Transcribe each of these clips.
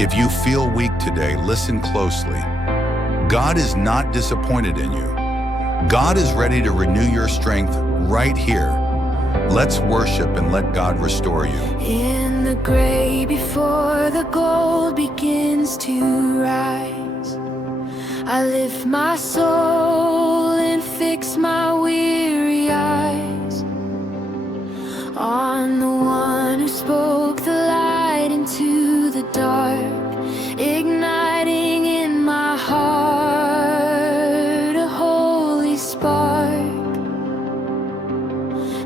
If you feel weak today, listen closely. God is not disappointed in you. God is ready to renew your strength right here. Let's worship and let God restore you. In the gray before the gold begins to rise, I lift my soul and fix my weary eyes on the one who spoke the light into the dark, igniting in my heart a holy spark.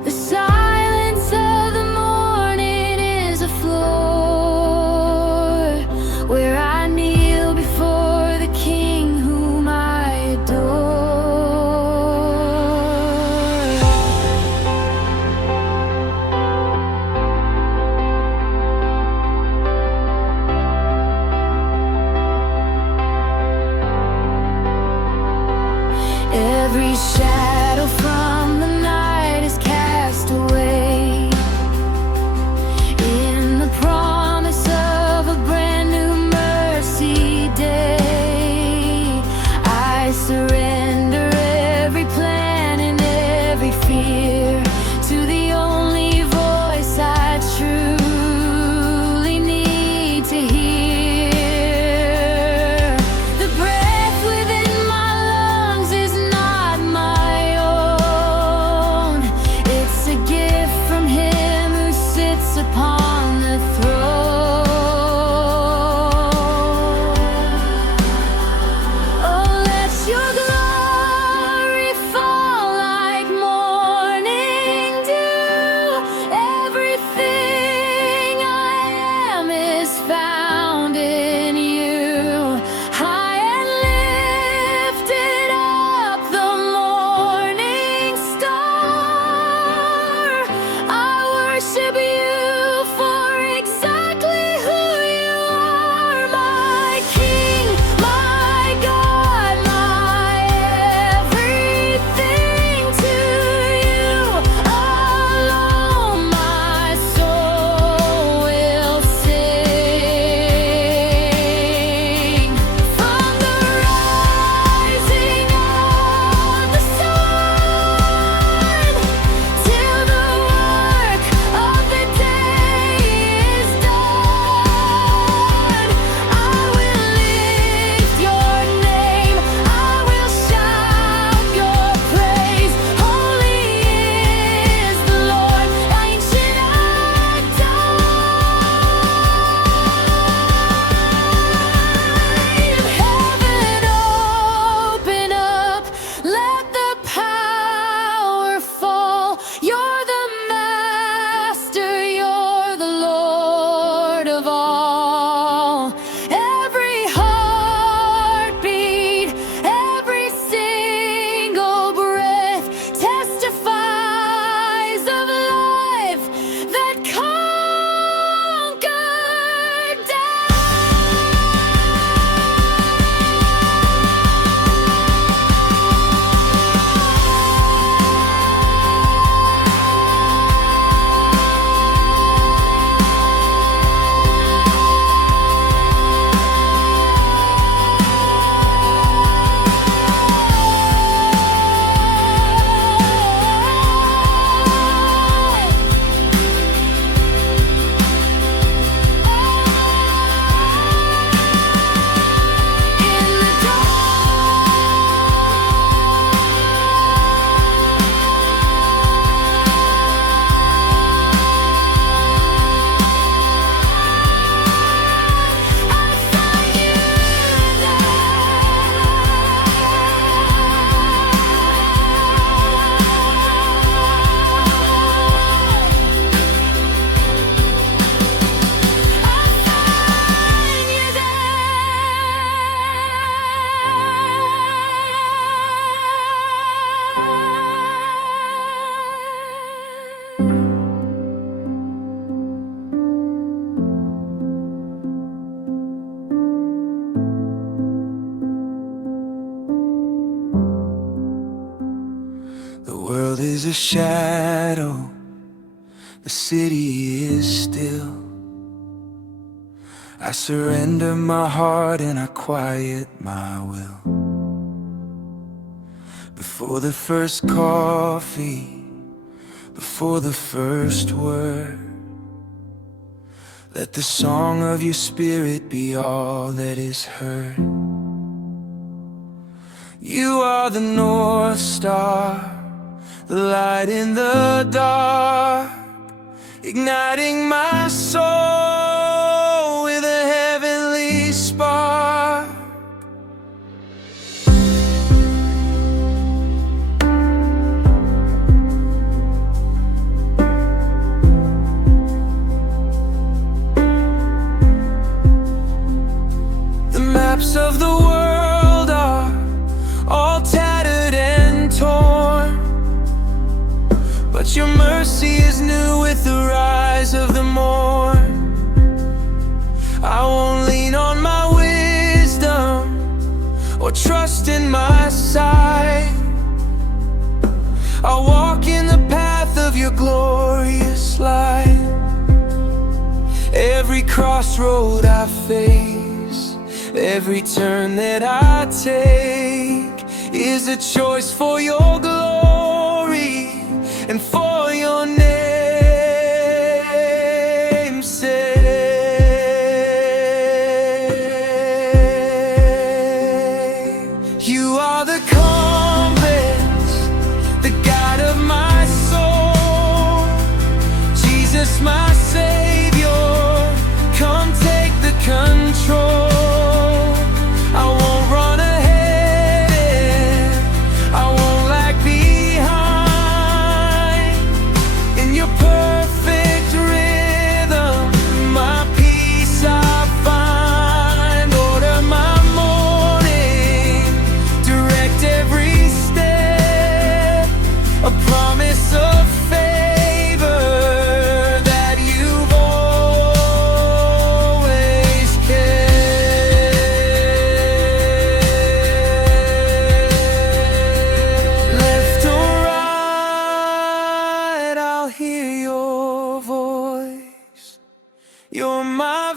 The silence of the morning is a floor where I kneel before the King whom I adore. Every shadow from the night is cast away in the promise of a brand new mercy day. I surrender every plan and every fear to the only voice I truly need to hear. The breath within my lungs is not my own. It's a gift from Him who sits upon the throne. Oh, let your glory fall like morning dew. Everything I am is found in you. High and lifted up, the morning star. I worship you for exactly who you are, my King, my God, my everything. To you alone my soul will sing. From the rising of the sun till the work of the day is done, I will lift your name, I will shout your praise. Holy is the Lord, ancient of time. Heaven open up, let the power fall. You're the master, you're the Lord of all. Every heartbeat, every single breath testifies of life that conquered death. In the The world is a shadow, the city is still. I surrender my heart and I quiet my will. Before the first coffee, before the first word, let the song of your spirit be all that is heard. You are the North Star, the light in the dark, igniting my soul with a heavenly spark. The maps of the world are all tattered and torn, but your mercy is new with the rise of the morn. I won't lean on my wisdom or trust in my sight. I'll walk in the path of your glorious light. Every crossroad I face, every turn that I take is a choice for your glory and for your name's sake. You are the compass, the guide of my soul. Jesus, my Savior, come take the control. I won't run ahead, I won't lag behind. In your perfect rhythm, my peace I find. Order my morning, direct every step, a promise of favor that you've always kept. Left or right, I'll hear your voice. You're my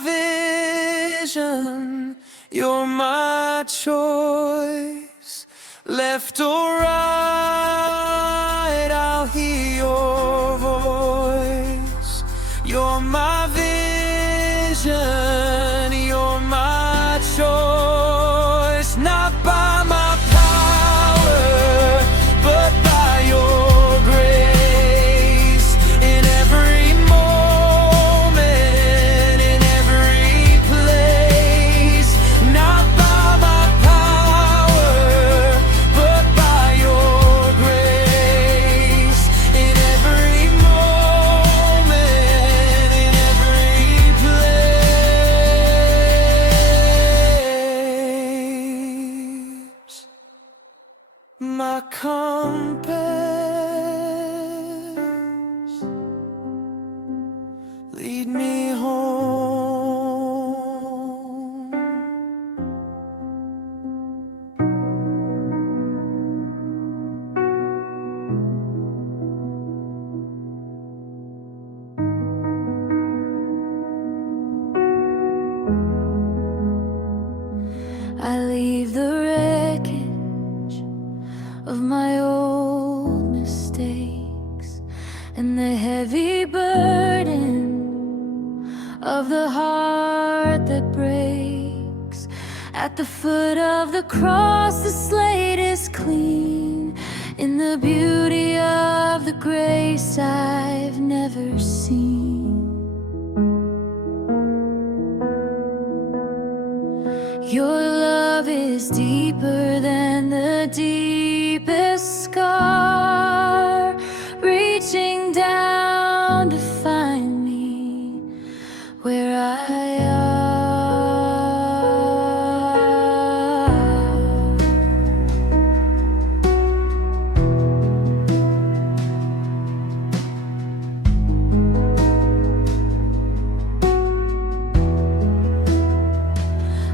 vision, you're my choice. Left or right, I'll hear your voice. You're my vision, you're my choice. Not by my power, but by your grace. In every moment, in every place. Not by my power, but by your grace. In every moment, in every place. My compass, lead me home. I leave the wreckage of my old mistakes and the heavy burden of the heart that breaks. At the foot of the cross, the slate is clean in the beauty of the grace I've never seen. Your love is deeper than the deepest scar, reaching down to find me where I am.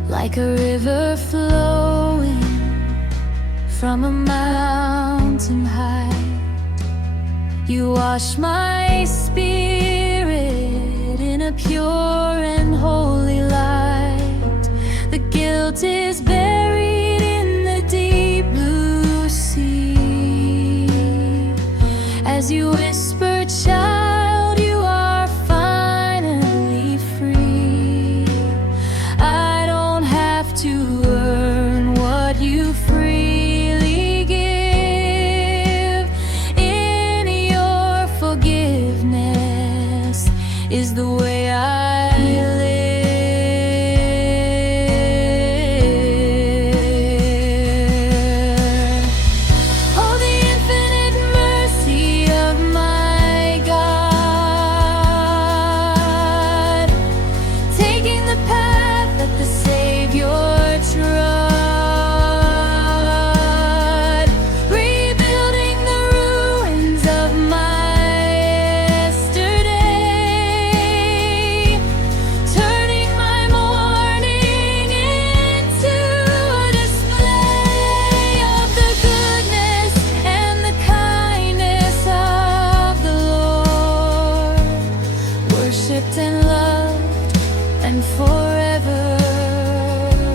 Like a river flowing from a mountain high, you wash my spirit in a pure and holy light. heart is buried in the deep blue sea. As you whisper, child, you are finally free. I don't have to earn what you freely give. In your forgiveness is the way I live. Oh, the infinite mercy of my God, taking the path that the Savior trod, rebuilding the ruins of my yesterday, turning my mourning into a display of the goodness and the kindness of the Lord, worshipped and loved and forever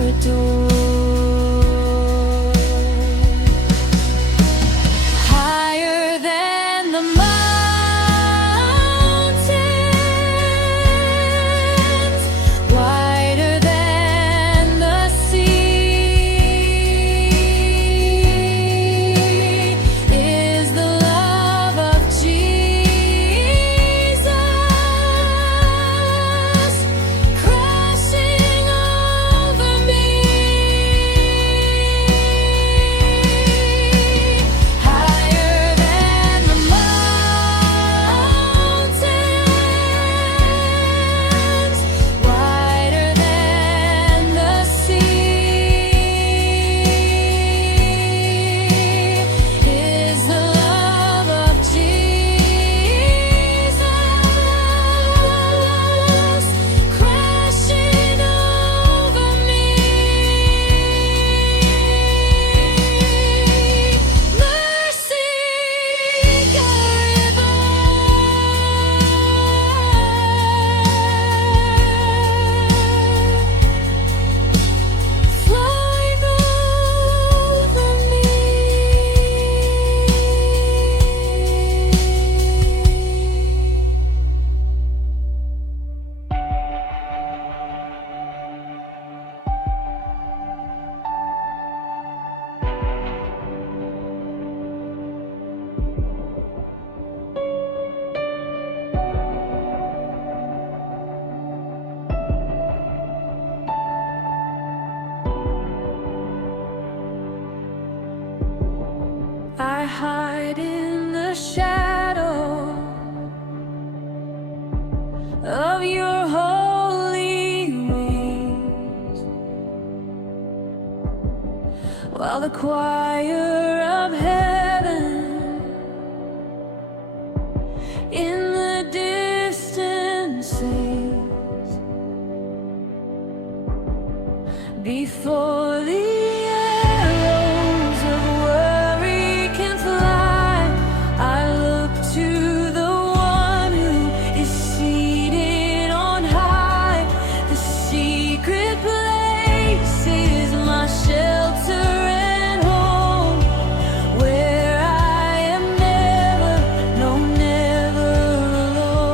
adored. Higher than the mountains, wider than the sea, is the love of Jesus, crashing over me. Higher than the mountains, wider than the sea, is the love of Jesus, crashing over me. Mercy, flowing over me. I hide in the shadow of your holy wings, while the choir of heaven in the distance sings. Before the arrows of worry can fly, I look to the one who is seated on high. The secret place is my shelter and home, where I am never, no, never alone.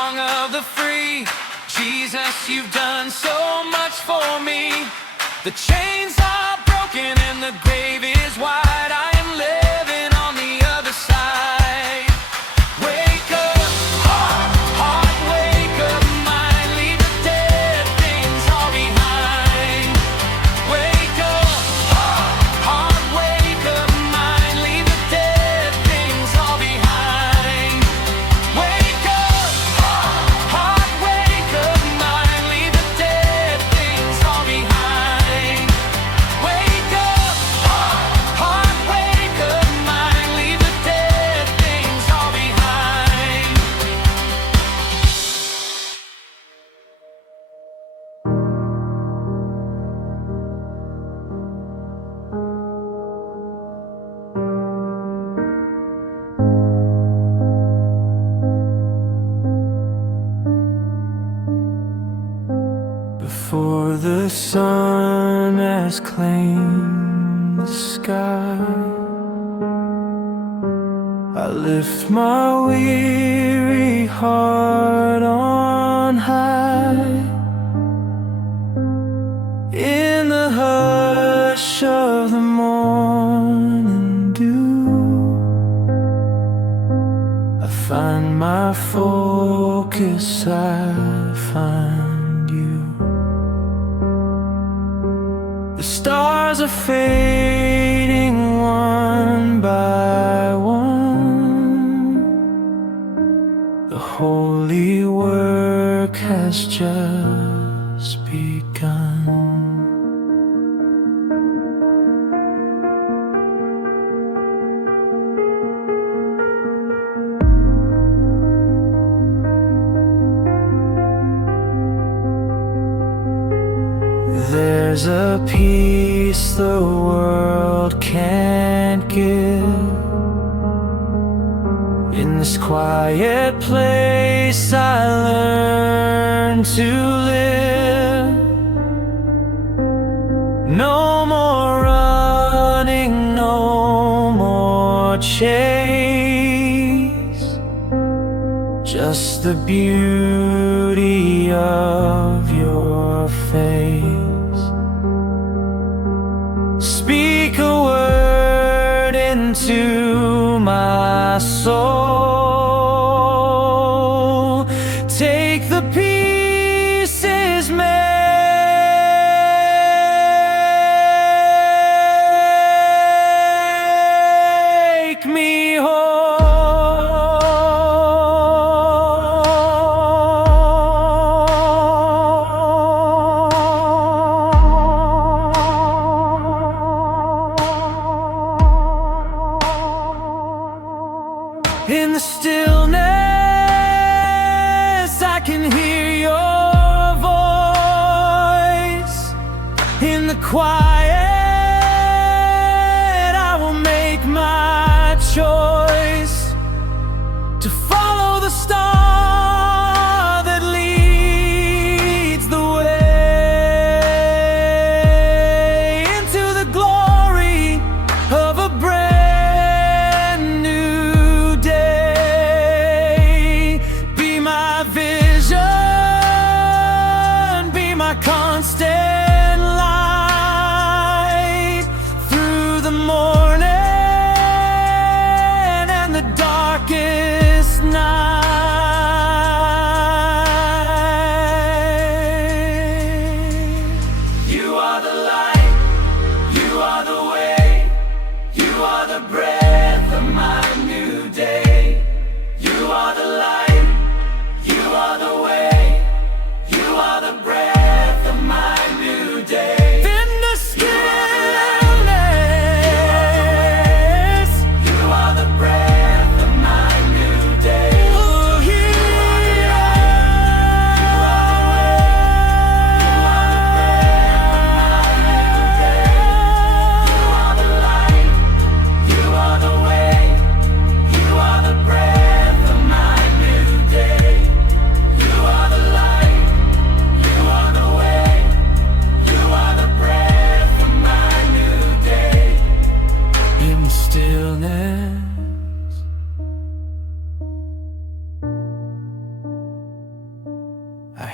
song of the free. Jesus, you've done so much for me. The chains are broken and the grave is wide. I am living on the other side. Wake up, heart, wake up, mind. Leave the dead things all behind. Wake up, heart, wake up, mind. Leave the dead things all behind. Wake up, heart, wake up, mind. Leave the dead things all behind. Wake up, heart, wake up, mind. Leave the dead things all behind. Before the sun has claimed the sky, I lift my weary heart on high. In the hush of the morning dew, I find my focus, I find you. The stars are fading one by one. The holy work has just begun. There's a peace the world can't give. In this quiet place I learn to live. No more running, no more chase. Just the beauty of your face. Speak a word into my soul. Take the pieces, make me In the stillness, I can hear your voice. In the quiet, I will make my choice to follow the star that leads the way into the glory of a brand new day. Be my vision, be my constant light through the morning and the darkest night. You are the light, you are the way, you are the breath of my new day. You are the light, you are the way, you are the breath of my new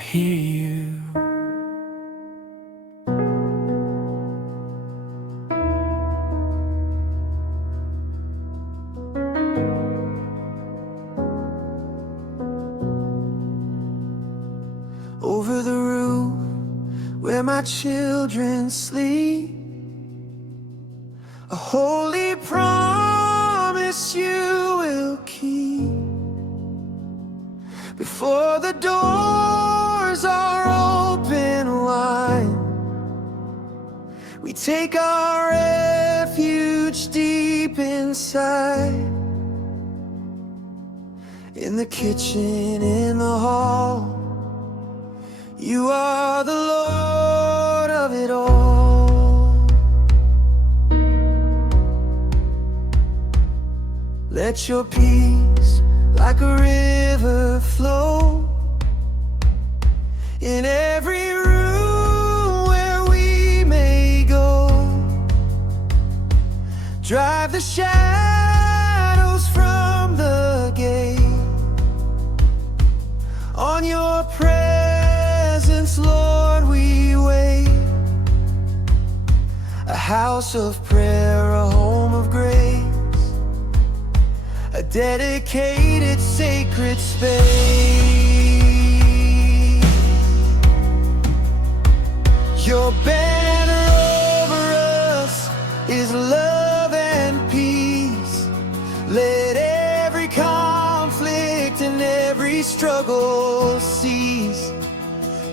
hear you. Over the roof where my children sleep, a holy promise you will keep. Before the doors are open wide, we take our refuge deep inside. In the kitchen, in the hall, you are the Lord of it all. Let your peace like a river flow in every room where we may go. Drive the shadows from the gate. On your presence, Lord, we wait. A house of prayer, a home of grace, a dedicated sacred space. Your banner over us is love and peace. Let every conflict and every struggle cease.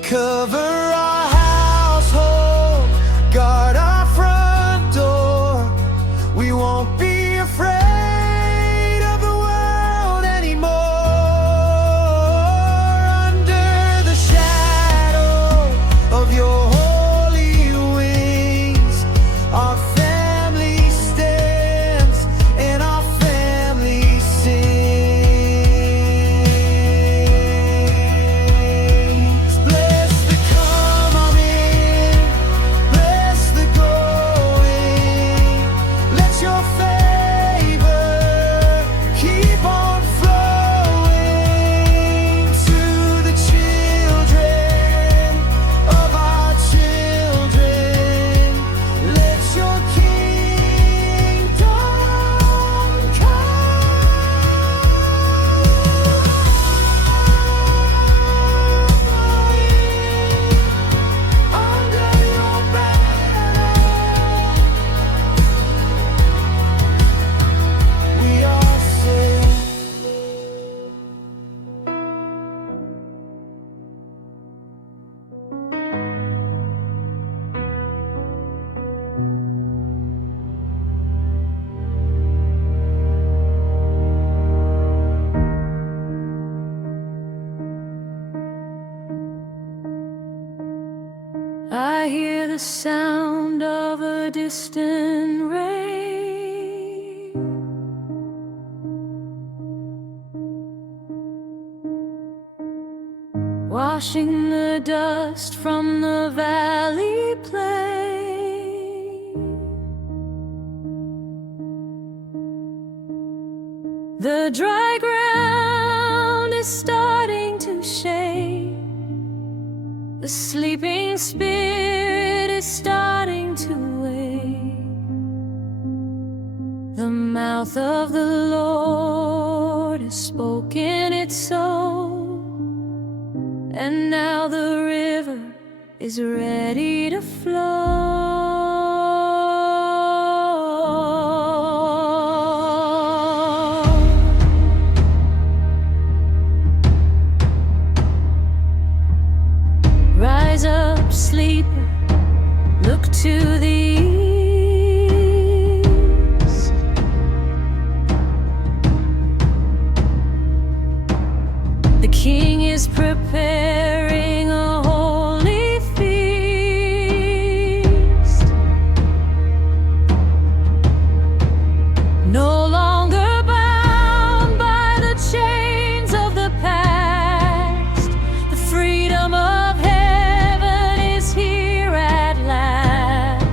Cover our household, guard our front door. We won't be afraid of the world anymore. Under the shadow of your holy wings, our family stands and our family sings. Bless the coming, bless the going. Let your favor keep on flowing to the children of our children. Let your kingdom come. Under your banner, we are safe. I hear the sound of a distant rain, washing the dust from the valley plain. The dry ground is starting to shake. The sleeping spirit is starting to wake. The mouth of the Lord has spoken it so, and now the river is ready to flow. Rise up, sleeper, look to the east. The King is preparing a holy feast. No longer bound by the chains of the past, the freedom of heaven is here at last.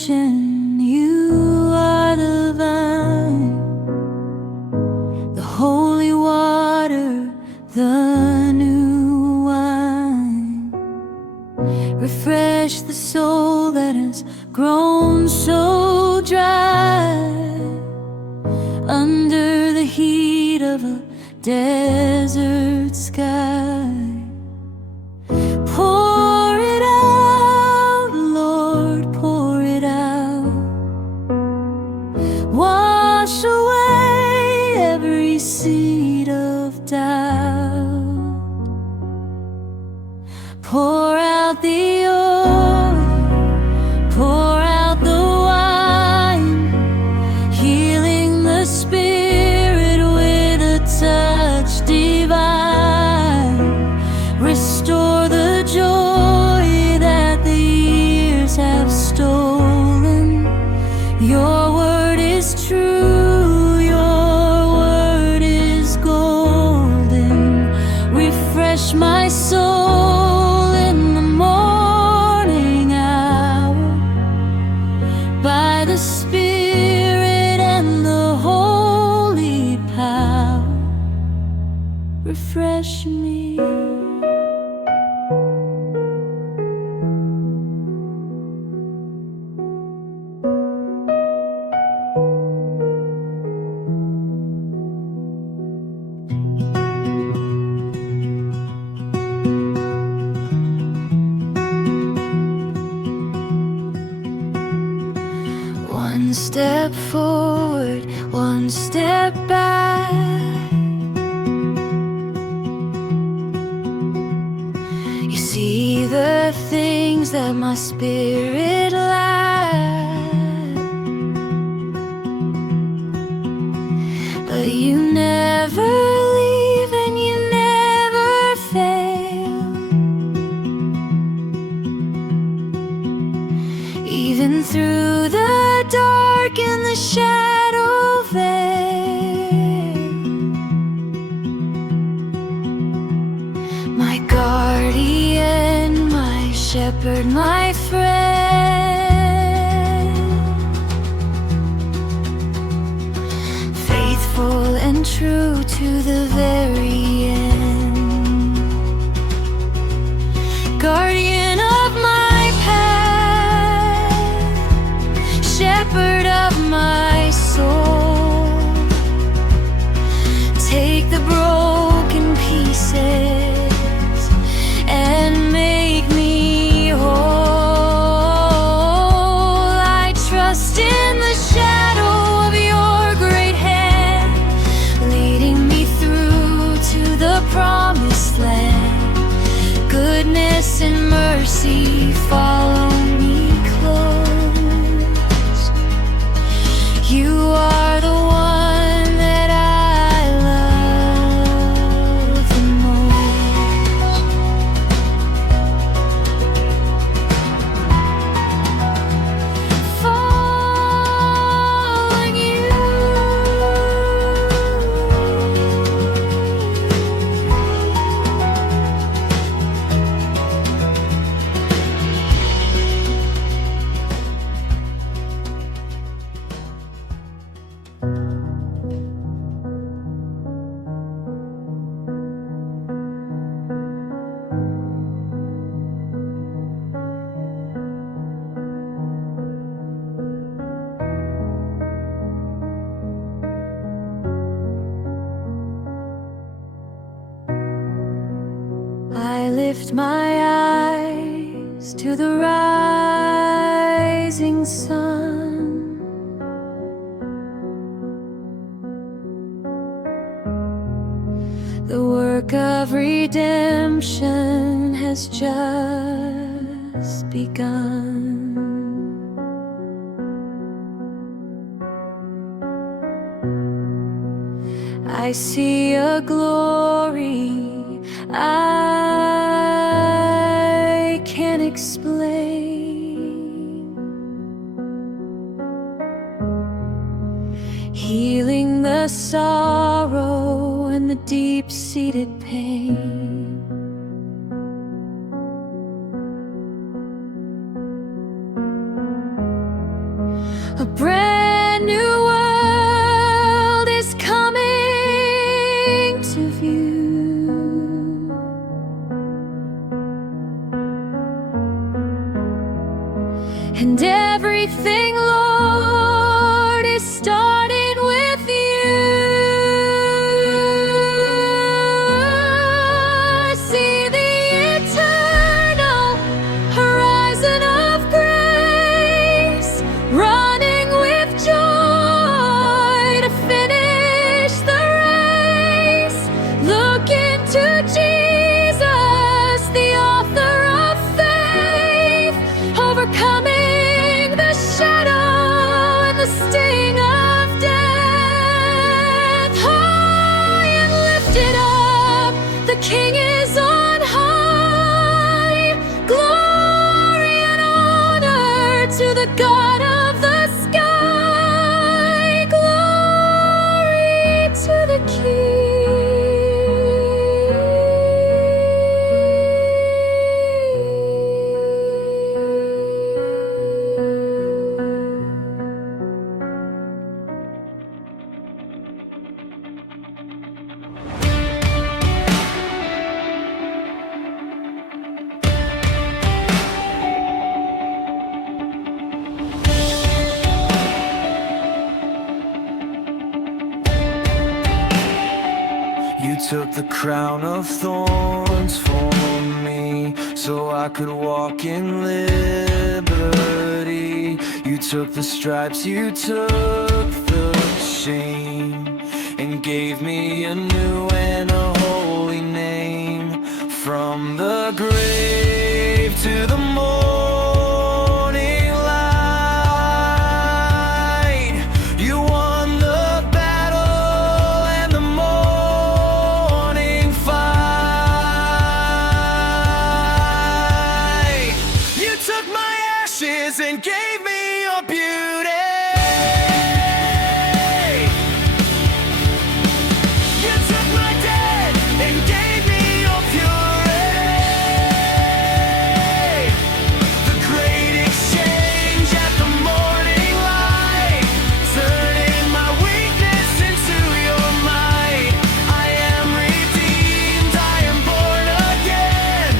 mansion, you are the vine, the holy water, the new wine. Refresh the soul that has grown so dry under the heat of a desert sky. Pour it out, Lord, pour it out. Wash away every seed of doubt. Pour out the oil, pour out the wine, healing the spirit with a touch divine. Restore the joy that the years have stolen. Your word is true, your word is golden. Refresh my soul in the morning hour by the Spirit and the holy power. Refresh me. One step forward, one step back. You see the things that my spirit lacks, but you never leave and you never fail. Even through the dark and the shadow veil, my guardian, my shepherd, my friend, faithful and true to the very end. Guardian of my path, shepherd of my soul, take the broken pieces and make me whole. I trust in the shadow of your great hand, leading me through to the promised land. Goodness and mercy follow me close. You are the one that I love the most. Following you. I lift my eyes to the rising sun. The work of redemption has just begun. I see a glory I can't explain, healing the sorrow and the deep-seated pain. A brand new world is coming to view. And everything, Lord, is starting with you. See the eternal horizon of grace, running with joy to finish the race. Look into Jesus, the author of faith, overcoming the shadow and the sting of death. High and lifted up, the King is on high. Glory and honor to the God of the sky. Glory to the You took the crown of thorns for me, so I could walk in liberty. You took the stripes, you took the shame, and gave me a new and a holy name. From the grave to the morning light, you won the battle and the morning fight. You took my ashes and gave me your beauty. You took my dead and gave me your purity. The great exchange at the morning light, turning my weakness into your might. I am redeemed, I am born again,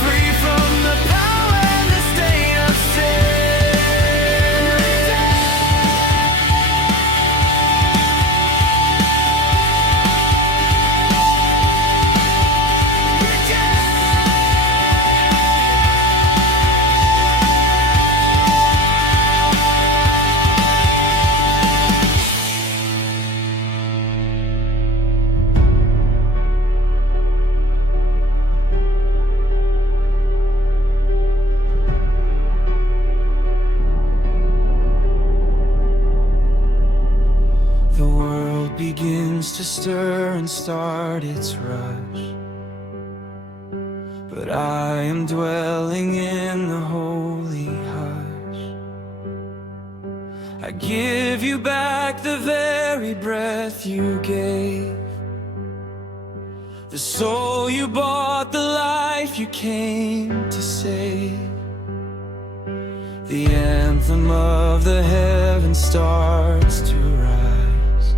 free from the power and the stain of sin. The world begins to stir and start its rush, but I am dwelling in the holy hush. I give you back the very breath you gave, the soul you bought, the life you came to save. The anthem of the heavens starts to rise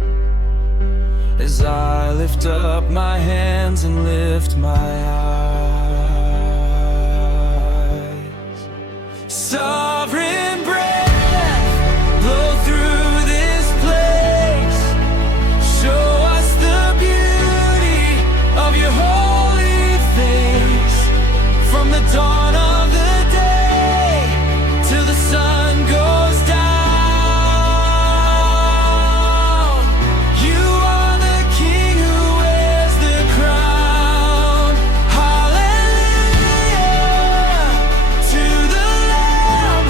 as I lift up my hands and lift my eyes. Sovereign breath, blow through this place. Show us the beauty of your holy face. From the dawn of the day till the sun goes down, you are the King who wears the crown. Hallelujah to the Lamb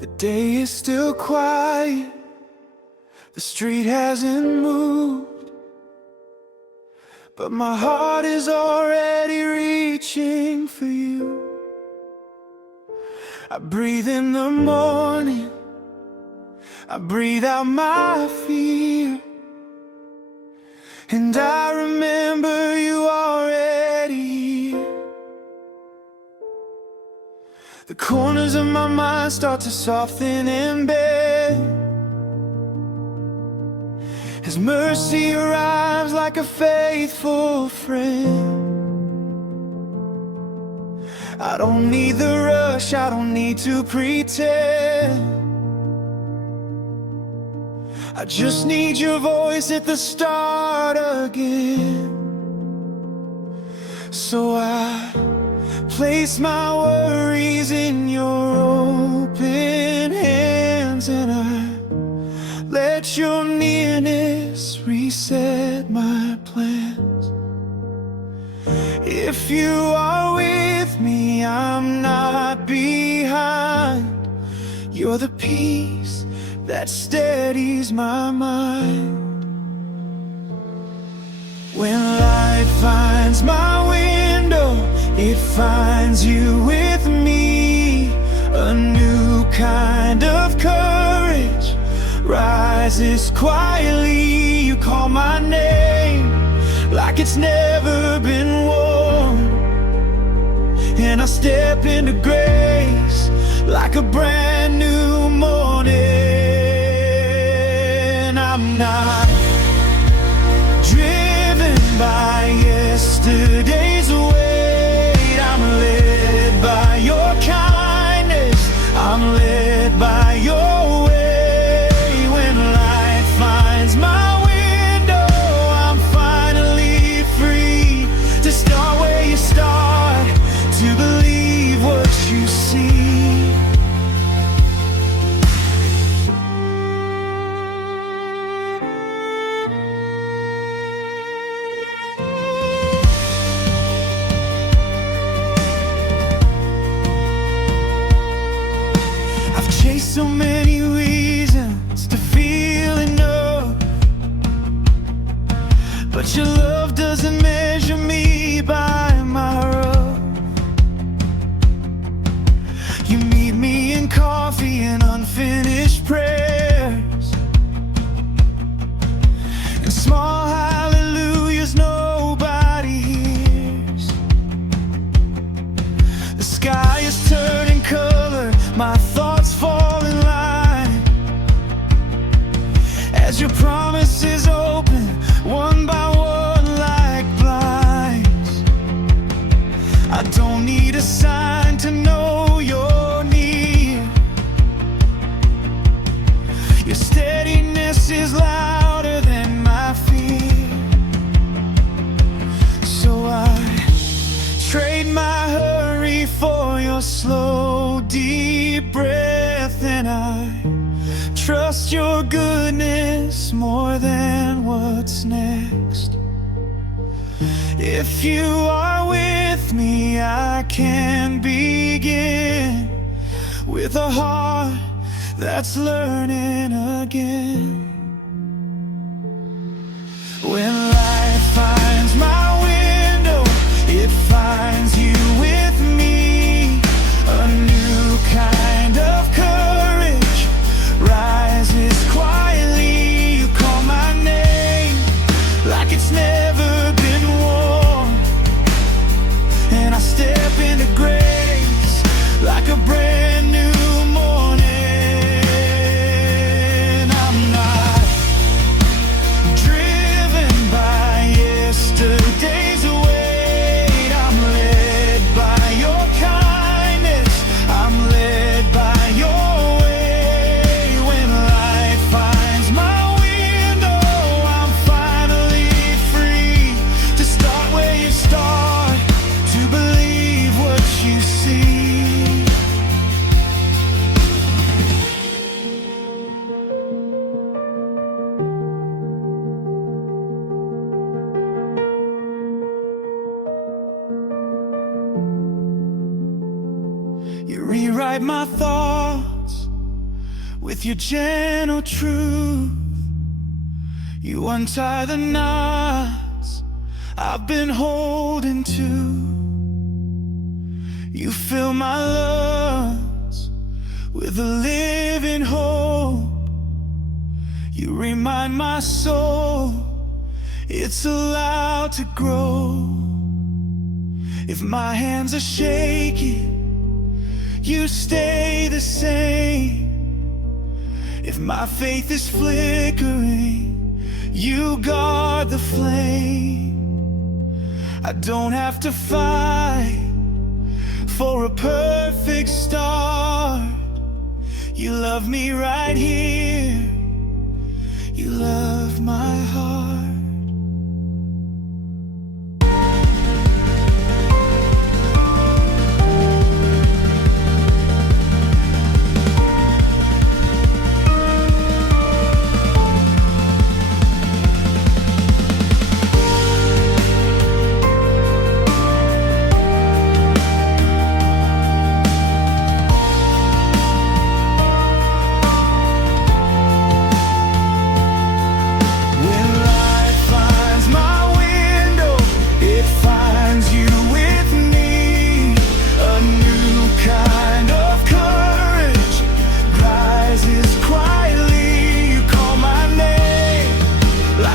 The day is still quiet, the street hasn't moved, but my heart is already reaching for you. I breathe in the morning, I breathe out my fear, and I remember you already here. The corners of my mind start to soften and bend as mercy arrives like a faithful friend. I don't need the rush, I don't need to pretend. I just need your voice at the start again. So I place my worries in your open hands, and I let your nearness reset my plans. If you are with me, I'm not behind. You're the peace that steadies my mind. When light finds my window, it finds you with me. A new kind of courage rises quietly. You call my name like it's never been worn, and I step into grace like a brand new morning. I'm not driven by yesterday's weight. I'm led by your kindness, I'm led by your way. When light finds my window, I'm finally free to start where you start, to believe what you see. Chase so many reasons to feel enough, but your love doesn't measure me by my rough. You meet me in coffee and unfinished prayers, and small hallelujahs nobody hears. The sky is turning color, my thoughts fall in line as your promises open one by one like blinds. I don't need a sign to know you're near. Your steadiness is louder than my fear. So I trade my hurry for your slow, deep breath, and I trust your goodness more than what's next. If you are with me, I can begin with a heart that's learning again. When light finds my window, it finds you with me. A new kind of courage rises quietly. You call my name like it's never been worn, and I step into grace like a brand new morning. I'm not driven by yesterday's weight. I'm led by your kindness, I'm led by your way. When light finds my window, I'm finally free to start where you start, to believe what you see. You rewrite my thoughts With your gentle truth, you untie the knots I've been holding to. You fill my lungs with a living hope. You remind my soul it's allowed to grow. If my hands are shaking, you stay the same. If my faith is flickering, you guard the flame. I don't have to fight for a perfect start. You love me right here. You love my heart.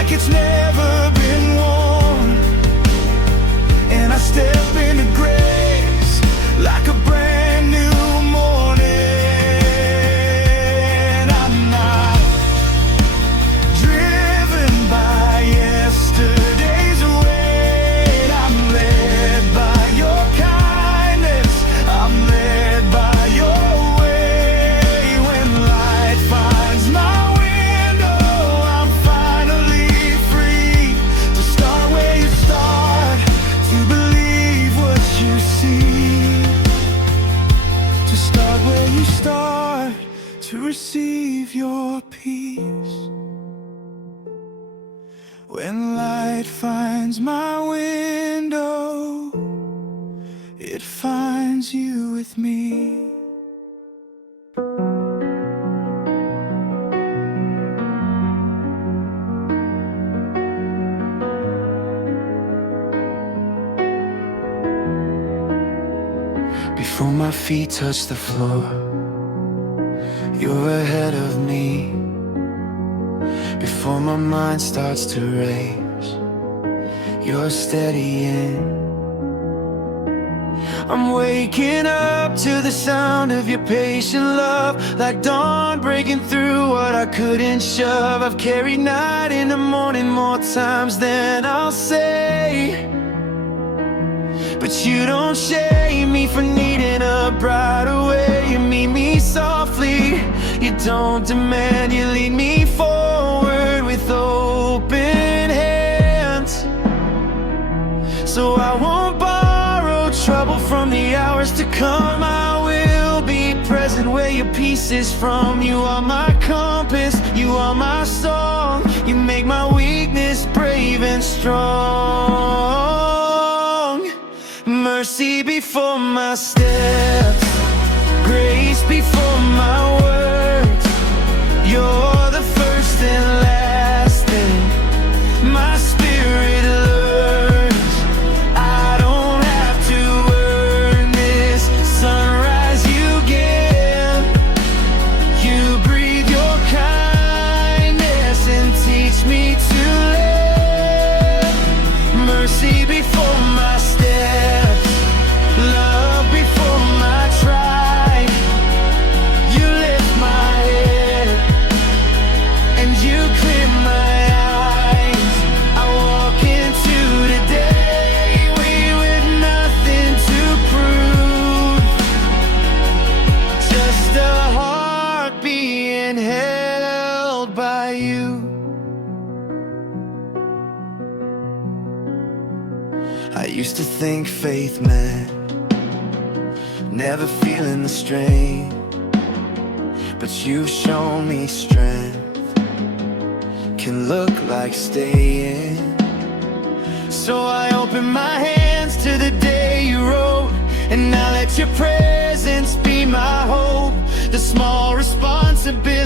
It's never been worn, and I step into grace like a brand new morning. I'm not driven by yesterday's weight. I'm led by your kindness. I'm led by your way. When light finds my window, I'm finally to receive your peace. When light finds my window, it finds you with me. Before my feet touch the floor, you're ahead of me. Before my mind starts to race, you're steadying. I'm waking up to the sound of your patient love, like dawn breaking through what I couldn't shove. I've carried night in the morning more times than I'll say, but you don't shame me for needing a brighter way. You meet me softly, you don't demand, you lead me forward with open hands. So I won't borrow trouble from the hours to come. I will be present where your peace is from. You are my compass, you are my song. You make my weakness brave and strong. Mercy before my steps, grace before my words. You're the first and last thing my spirit learns. I don't have to earn this sunrise you give. You breathe your kindness and teach me to live. Mercy before my steps, love before my tribe. You lift my head and you clear my eyes. I walk into today with nothing to prove, just a heart being held by you. I used to think faith meant never feeling the strain, but you've shown me strength can look like staying. So I open my hands to the day you wrote, and now let your presence be my hope. The small responsibility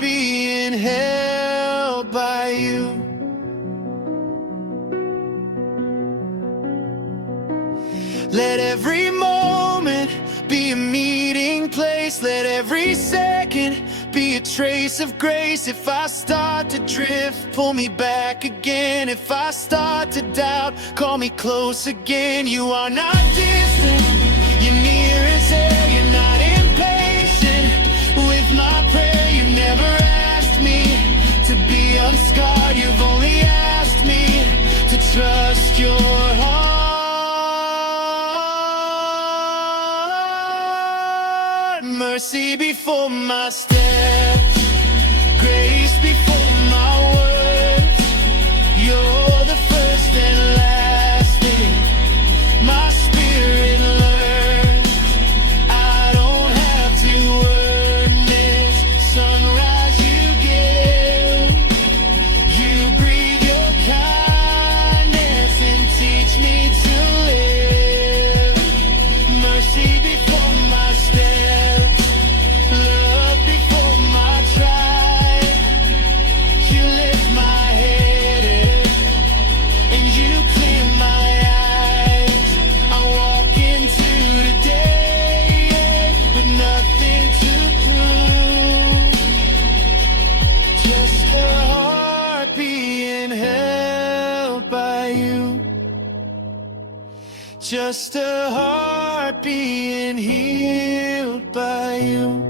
being held by you. Let every moment be a meeting place. Let every second be a trace of grace. If I start to drift, pull me back again. If I start to doubt, call me close again. You are not distant, you're near as air. You're not impatient with my prayer. You never asked me to be unscarred. You've only asked me to trust your heart. Mercy before my steps, grace before my words. You're the first and last thing my spirit learns. I don't have to earn this sunrise you give. You breathe your kindness and teach me to live. Mercy before my steps, love before my tribe. You lift my head and you clear my eyes. I walk into the day with nothing to prove, just a heart being held by you. Just a heart being healed by you.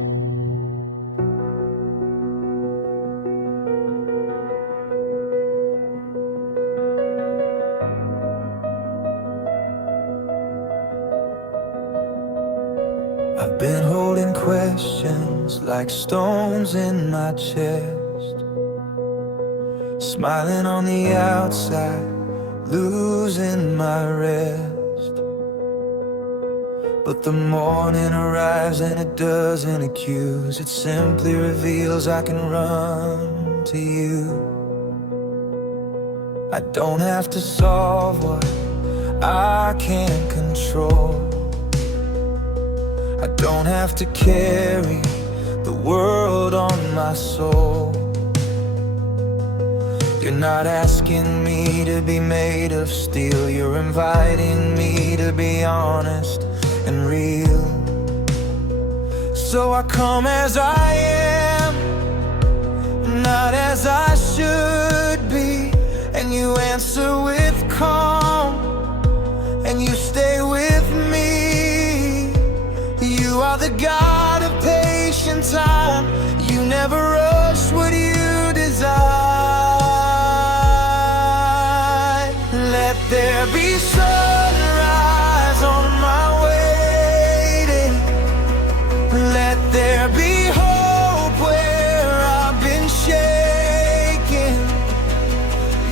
I've been holding questions like stones in my chest, smiling on the outside, losing my rest. But the morning arrives and it doesn't accuse. It simply reveals I can run to you. I don't have to solve what I can't control. I don't have to carry the world on my soul. You're not asking me to be made of steel. You're inviting me to be honest and real. So I come as I am, not as I should be. And you answer with calm, and you stay with me. You are the God of patient time. You never rush what you desire. Let there be sunrise on my waiting. Let there be hope where I've been shaking.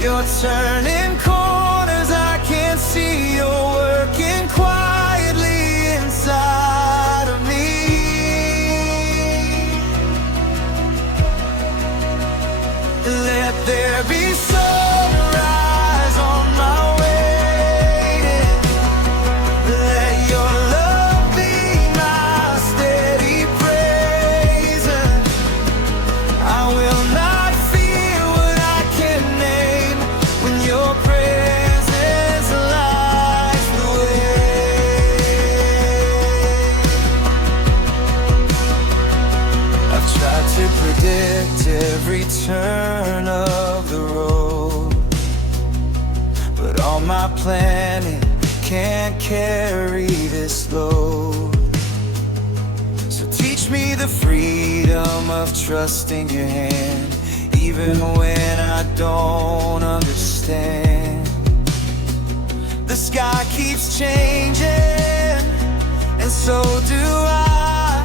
You're turning corners I can't see. You're working quietly inside of me. Let there be sunrise on my waiting. Let your love be my steady praise. I will not fear what I can name when your presence lights the way. I've tried to predict every turn of the road, but all my planning can't carry this load. So teach me the freedom of trusting your hand, even when I don't understand. The sky keeps changing, and so do I,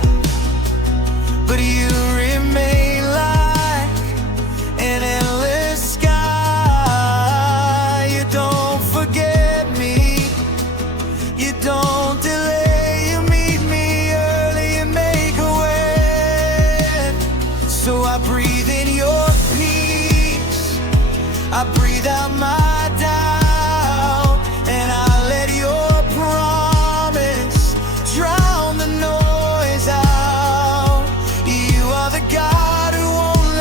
but you remain like an endless sky. You don't forget me, you don't delay. You meet me early and make a way. So I breathe in your peace, I breathe out my doubt, and I let your promise drown the noise out. You are the God who won't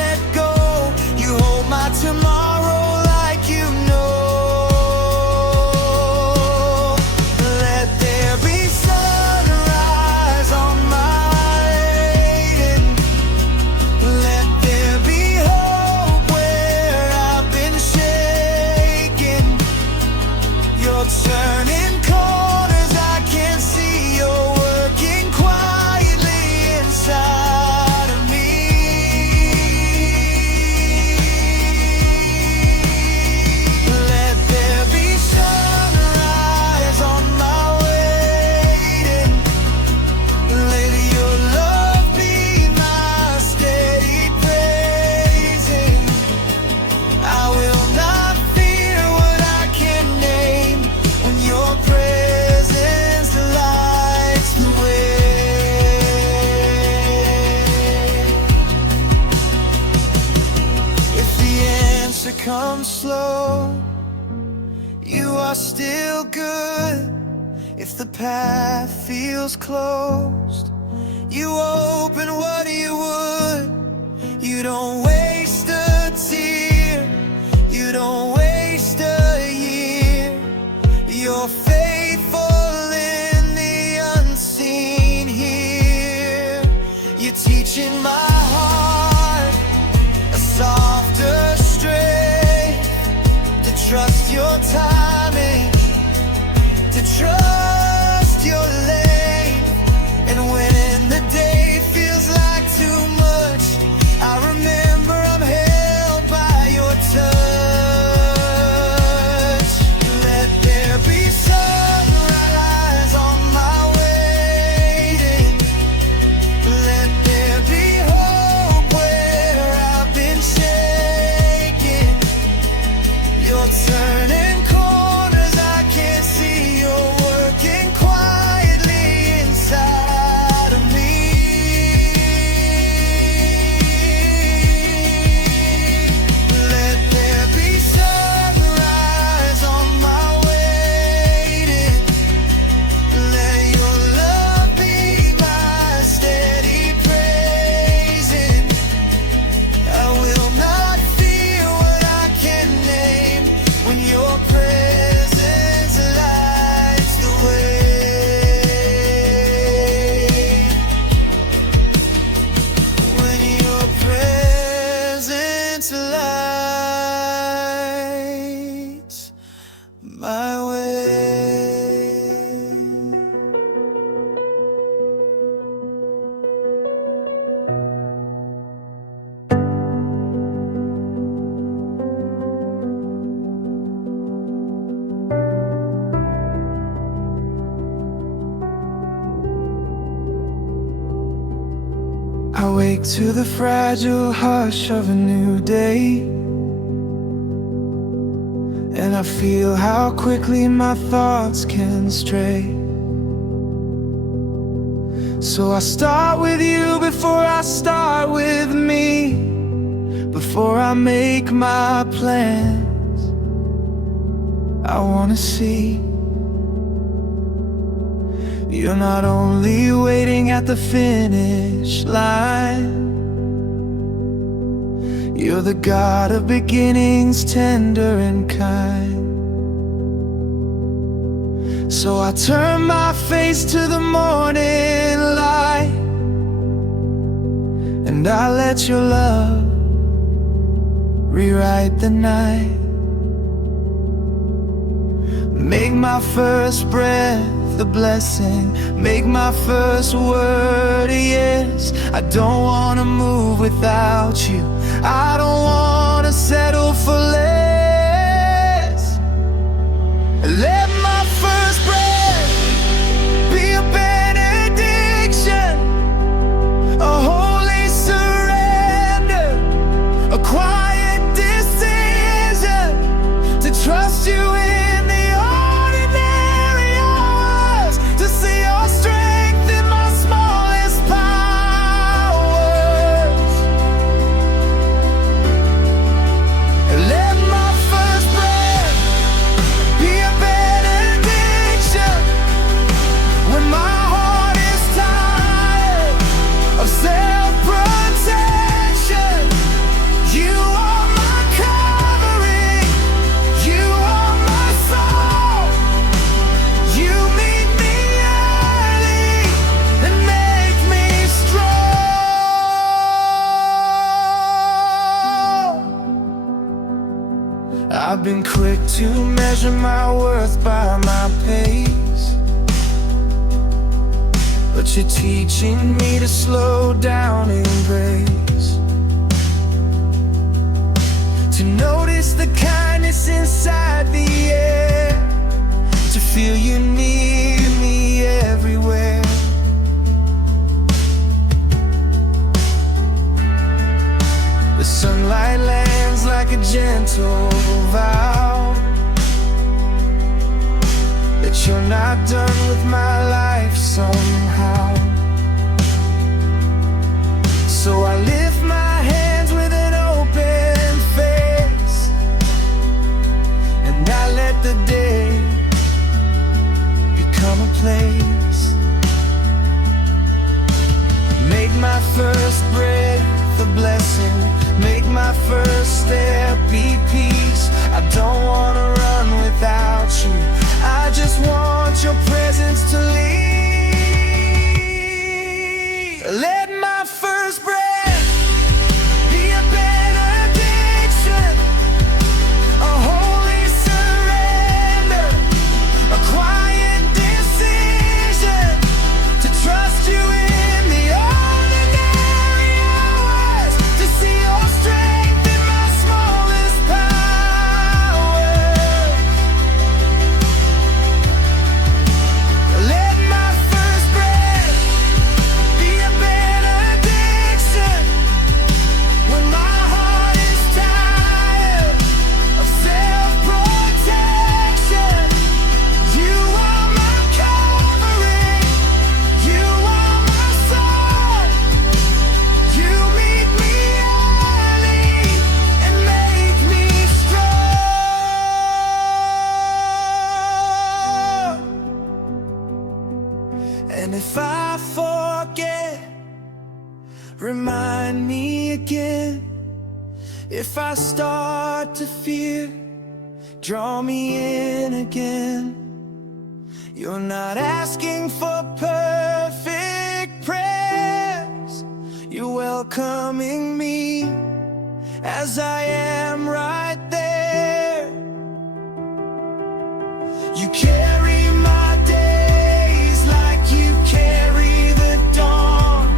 become slow, you are still good. If the path feels closed, you open what you would. You don't waste a tear, you don't waste a year. You're faithful in the unseen here. You're teaching my heart a softer strength, to trust your timing, to trust your lane. And when the day feels like too much, I remember I'm held by your touch. Let there be sunrise on my waiting. Let there be hope where I've been shaking. You're turning corners I can't see. You're working quietly inside of me. Let there be sunrise on my waiting. Let your love be my steady praising. I will not fear what I can name when your presence lights the way. When your presence lights my way. I wake to the fragile hush of a new day, and I feel how quickly my thoughts can stray. So I start with you before I start with me, before I make my plans. I wanna see you're not only waiting at the finish line, you're the God of beginnings, tender and kind. So I turn my face to the morning light, and I let your love rewrite the night. Make my first breath a blessing, make my first word a yes. I don't wanna move without you, I don't wanna settle for less. Let my first breath be a benediction, a holy surrender, a quiet decision to trust you in the ordinary hours, to see your strength in my smallest powers. Let my first breath be a benediction when my heart is tired of self-protection. You are my covering, you are my soul. You meet me early and make me strong. I've been quick to measure my worth by my pace, but you're teaching me to slow down in grace, to notice the kindness inside the air, to feel you near me everywhere. The sunlight lands like a gentle vow that you're not done with my life somehow. So I lift my hands with an open face again. If I start to fear, draw me in again. You're not asking for perfect prayers. You're welcoming me as I am right there. You carry my days like you carry the dawn.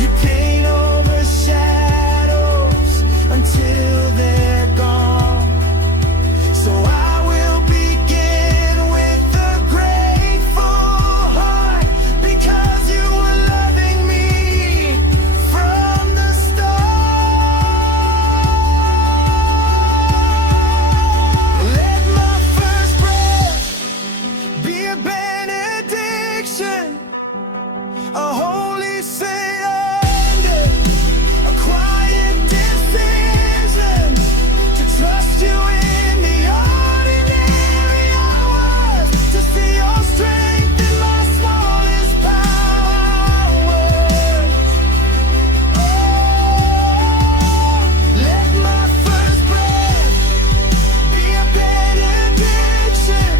You paint over shadows until they're gone. So I will begin with a grateful heart, because you were loving me from the start. Let my first breath be a benediction, a holy surrender, a quiet decision to trust you in the ordinary hours, to see your strength in my smallest power. Oh, let my first breath be a benediction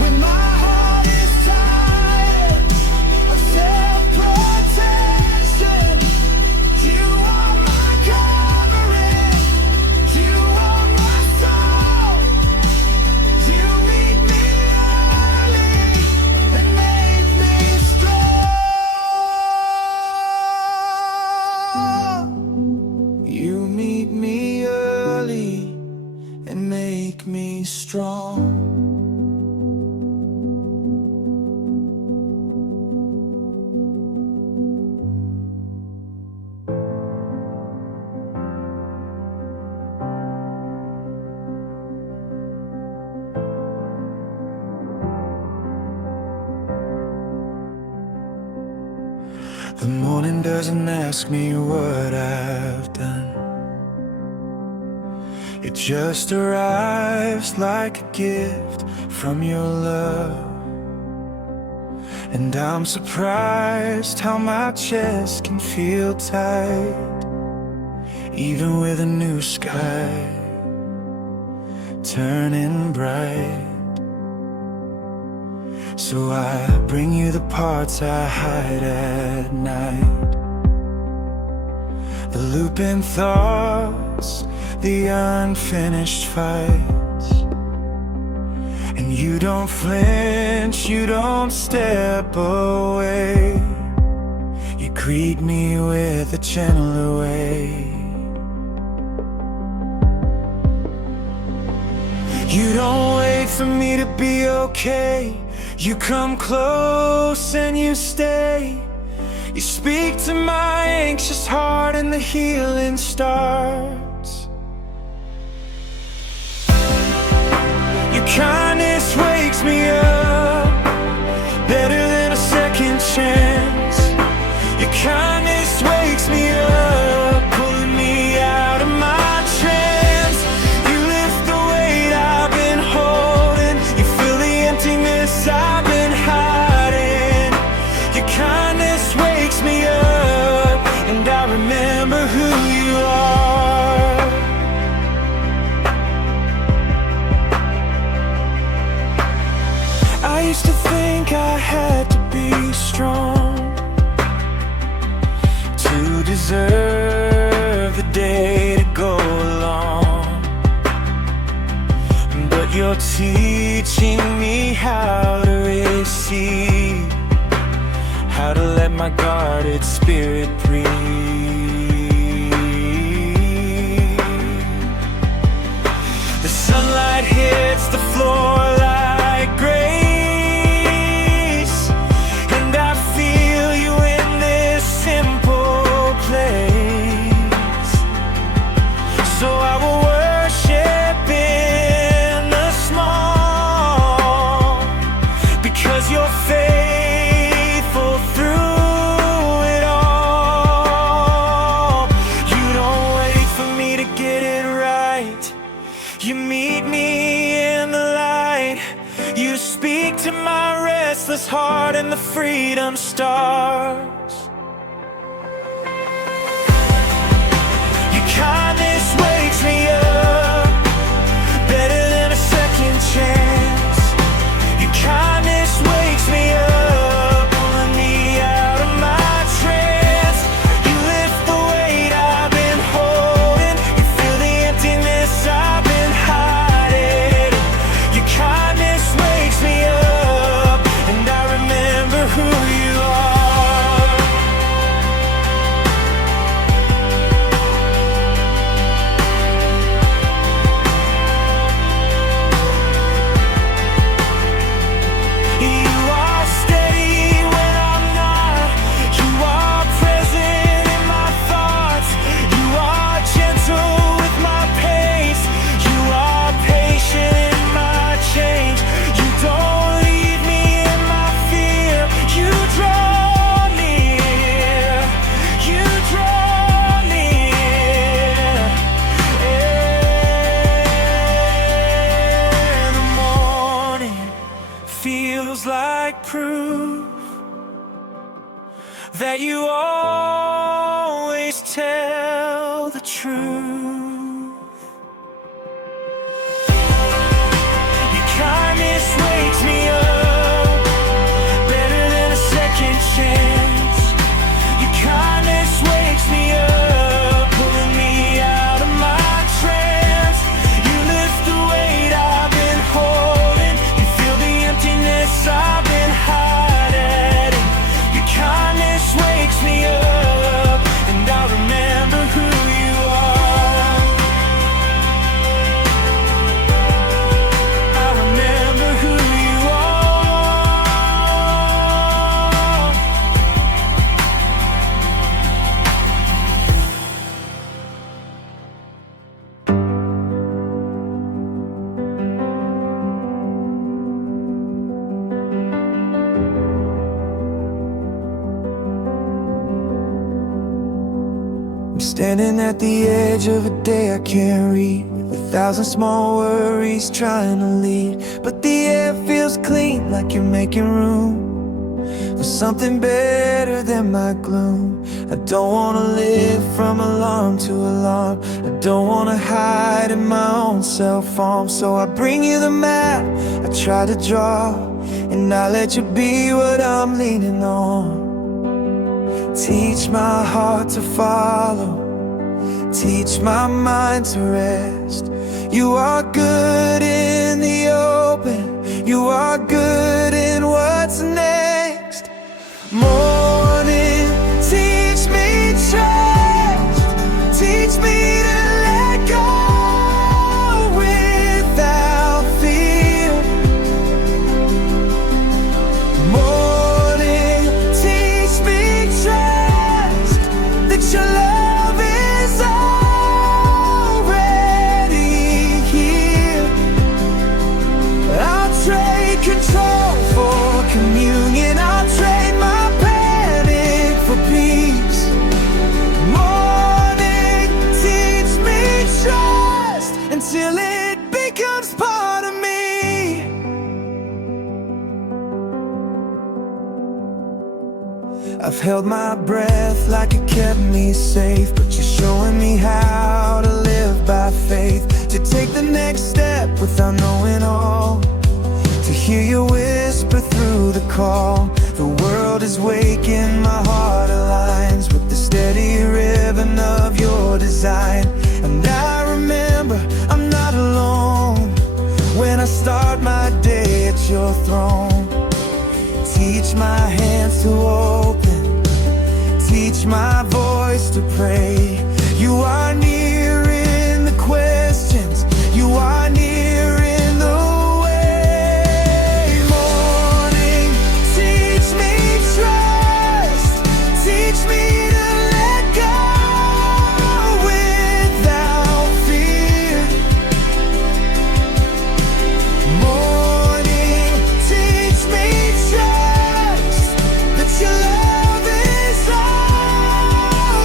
when my heart is tired of self-protection. You are my covering, you are my soul. You meet me early and make me strong. You meet me early and make me strong. The morning doesn't ask me what I've done. It just arrives like a gift from your love. And I'm surprised how my chest can feel tight, even with a new sky turning bright. So I bring you the parts I hide at night, the looping thoughts, the unfinished fights. And you don't flinch, you don't step away. You greet me with a gentler way. You don't wait for me to be okay. You come close and you stay. You speak to my anxious heart and the healing starts. Your kindness wakes me up, better than a second chance. Your kindness wakes me up, pulling me out of my trance. You lift the weight I've been holding. You fill the emptiness I've been hiding. Your kindness wakes me up, and I remember who you are. I used to think I had to be strong to deserve the day to go along. But you're teaching me how to receive, how to let my guarded spirit breathe. The sunlight hits the floor like grace, and I feel you in this simple place. So I will worship in the small, because you're faithful through it all. You don't wait for me to get it right. You meet me in the light. You speak to my restless heart, and the freedom starts. that you always tell the truth. Your kindness wakes me up, better than a second chance. Your kindness wakes me up, pulling me out of my trance. You lift the weight I've been holding, you fill the emptiness I've been hiding. Your kindness wakes me up, and I remember who you are. I remember who you are. I'm standing at the edge of a day I can't read, with 1,000 small worries trying to lead. But the air feels clean, like you're making room for something better than my gloom. I don't wanna live from alarm to alarm, I don't wanna hide in my own self-harm. So I bring you the map I try to draw, and I let you be what I'm leaning on. Teach my heart to follow, teach my mind to rest. You are good in the open, you are good in what's next. Morning, teach me trust, teach me to let go without fear. Morning, teach me trust that your love is already here. I'll trade control for communion, I'll trade my panic for peace. Morning, teach me trust until it becomes part of me. I've held my breath like it kept me safe, but you're showing me how to live by faith, to take the next step without knowing all, to hear you whisper through the call. The world is waking, my heart aligns with the steady rhythm of your design. And I remember I'm not alone when I start my day at your throne. Teach my hands to open, teach my voice to pray. You are near in the questions, you are near in the way. Morning, teach me trust, teach me to let go without fear. Morning, teach me trust that your love is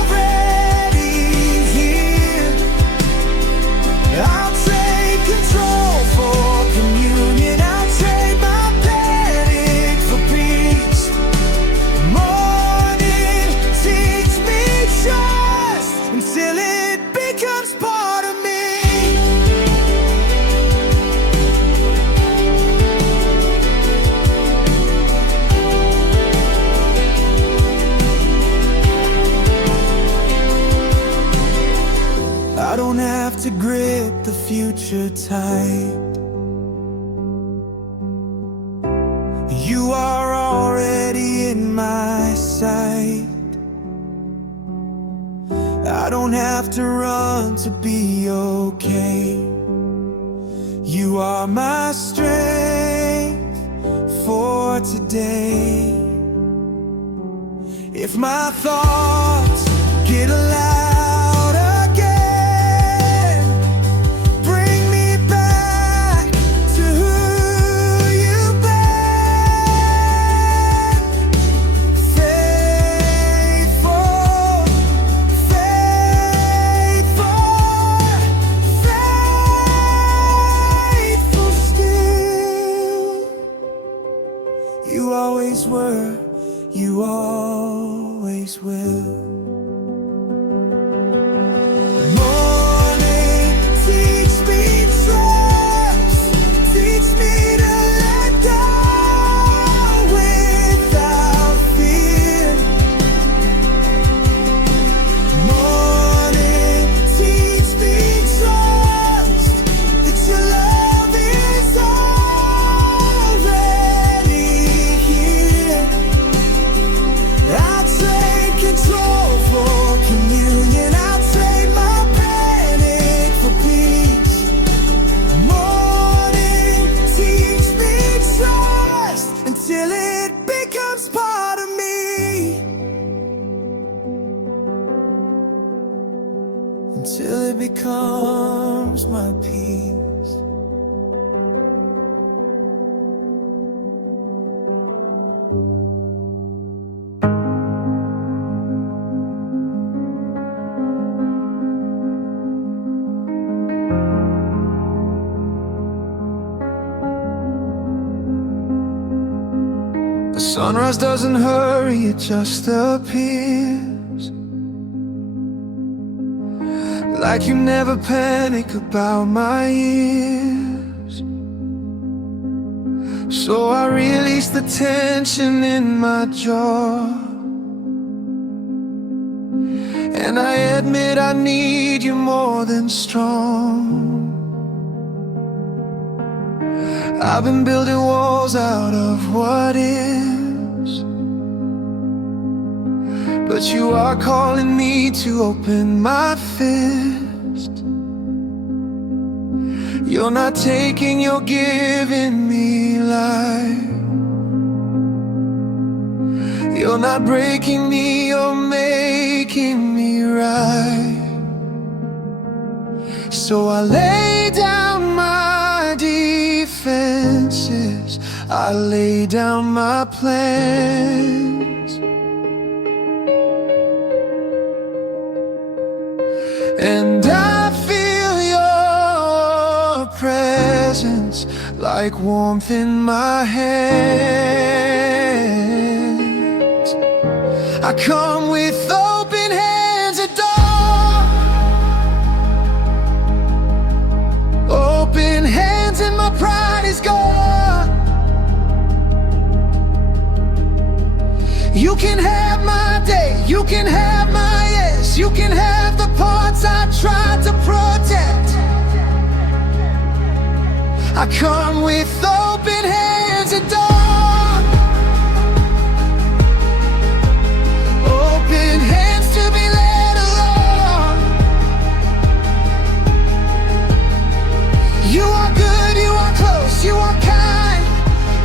already here. I'll trade control for communion, I'll trade my panic for peace. Morning, teach me trust until it becomes part of me. I don't have to grip the future tight. You are already in my sight. I don't have to run to be okay. You are my strength for today. If my thoughts get loud again, bring me back to who you've been. Faithful, faithful, faithful still. You always were, you always until it becomes my peace. The sunrise doesn't hurry, it just appears. Like you never panic about my years. So I release the tension in my jaw, and I admit I need you more than strong. I've been building walls out of what is, but you are calling me to open my fist. You're not taking, you're giving me life. You're not breaking me, you're making me right. So I lay down my defenses, I lay down my plans, and I feel your presence like warmth in my hands. I come with open hands, adore. Open hands and my pride is gone. You can have my day, you can have my yes, you can have the parts I tried to protect. I come with open hands, adore. Open hands to be led along. You are good, you are close, you are kind,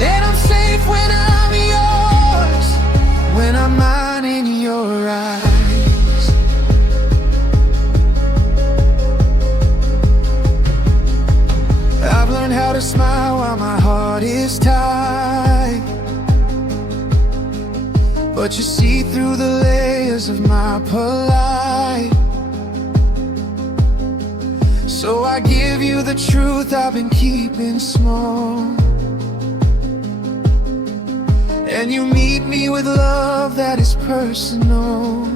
and I'm safe when I'm yours, when I'm mine in your eyes. I've learned how to smile while my heart is tight, but you see through the layers of my polite. So I give you the truth I've been keeping small, and you meet me with love that is personal.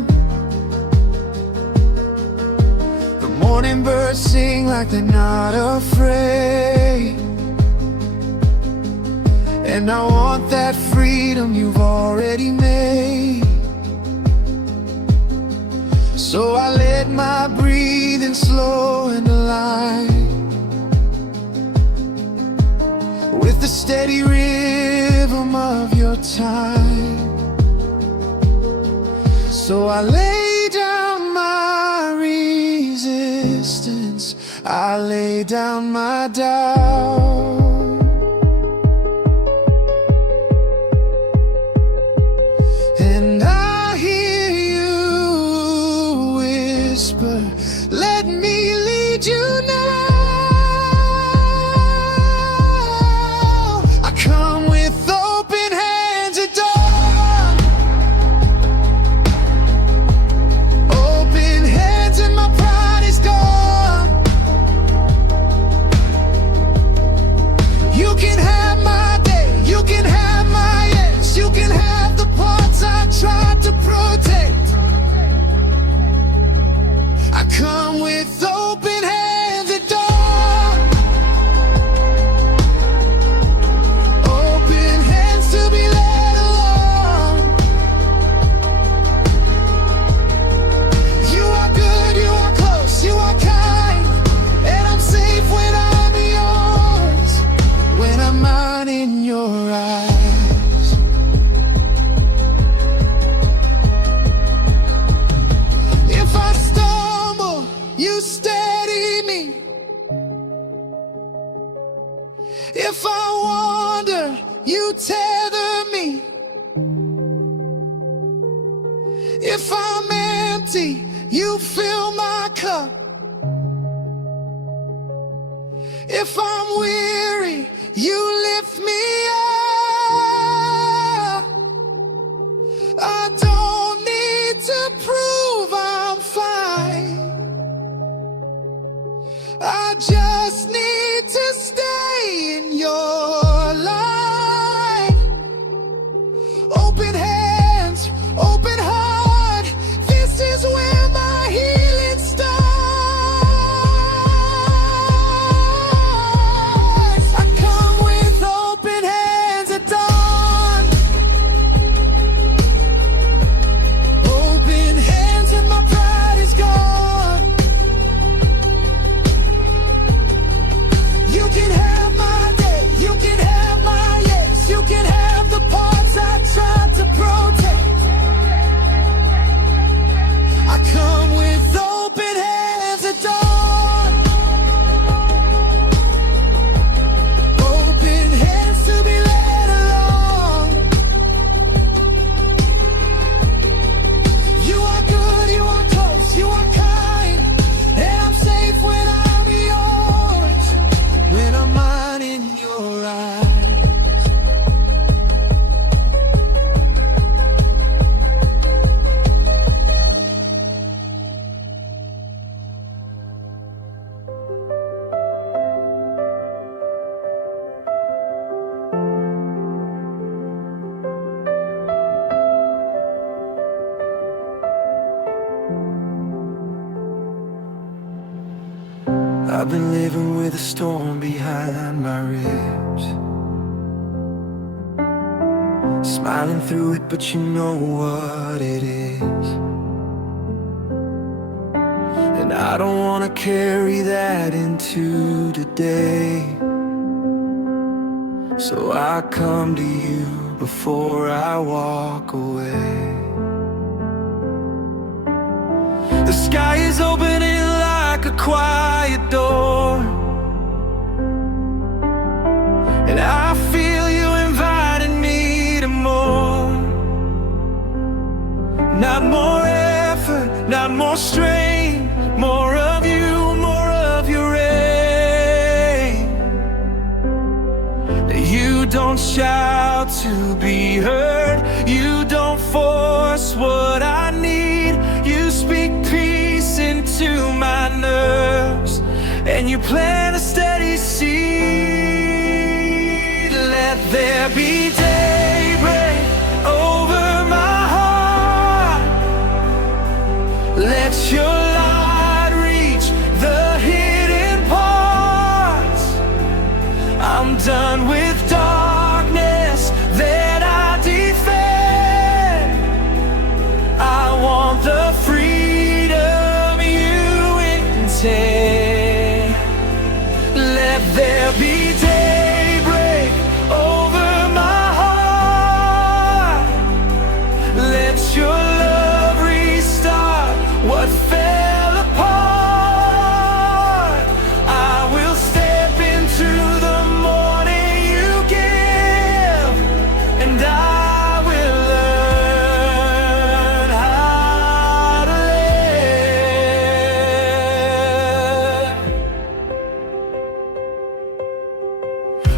The morning birds sing like they're not afraid, and I want that freedom you've already made. So I let my breathing slow and align with the steady rhythm of your time. So I lay down my resistance, I lay down my doubt, and I hear you whisper, let me lead you now. I come with open hands, adore. Open hands and my pride is gone. You can have my day, you can have my yes, you can have the parts I tried to protect. I come with open hands, adore. Open hands to be led along. You are good, you are close, you are kind, and I'm safe when I'm yours, when I'm mine in your eyes. If I stumble, you steady me. If I wander, you tether me. If I'm empty, You fill my cup. If I'm weary, you lift me up. I don't need to prove I'm fine. I just need to stay in your light. Open hands, open heart. This is where my healing starts. I come with open hands at dawn. Open hands and my pride is gone. You can have my day, you can have my yes, you can have the parts I tried to protect. I come with open hands at dawn. Open hands to be led along. You are good, you are close, you are kind, and I'm safe when I'm yours, when I'm mine in your eyes. I've been living with a storm behind my ribs, smiling through it, but you know what it is. And I don't want to carry that into today. So I come to you before I walk away. The sky is opening like a quiet door, and I feel you inviting me to more. Not more effort, not more strain, more of you, more of your rain. You don't shout to be heard, you don't force what I need. You speak peace into my nerves, and you plant a steady seed. Let there be daybreak over my heart. Let your light reach the hidden parts. I'm done with darkness that I defend. I want the freedom you intend. Let there be daybreak over my heart. Let your love restart what fell apart. I will step into the morning you give, and I will learn how to live.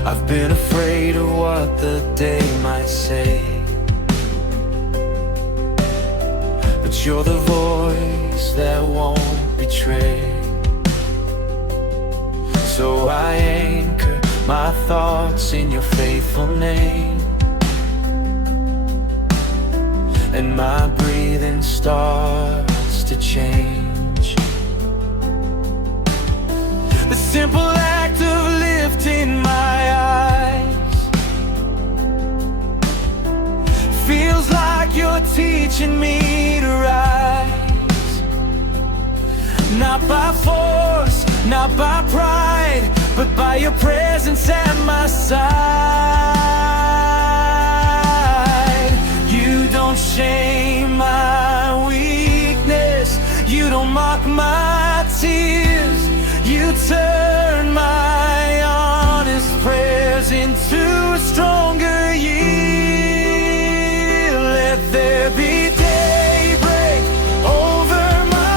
I've been afraid of what the day might say, but you're the voice that won't betray. So I anchor my thoughts in your faithful name, and my breathing starts to change. The simple act of lifting my eyes feels like you're teaching me to rise. Not by force, not by pride, but by your presence at my side. You don't shame my weakness, you don't mock my tears. You turn my honest prayers into a stronger yield. Let there be daybreak over my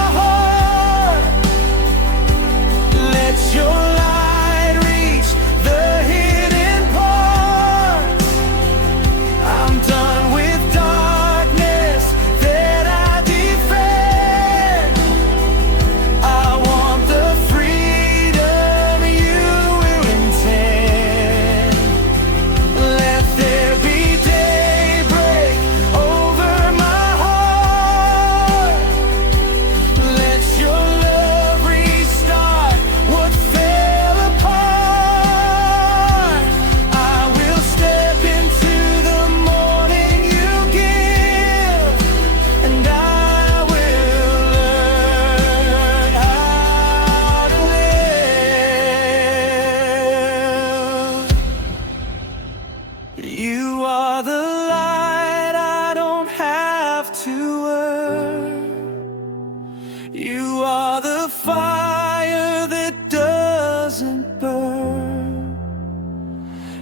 are the fire that doesn't burn.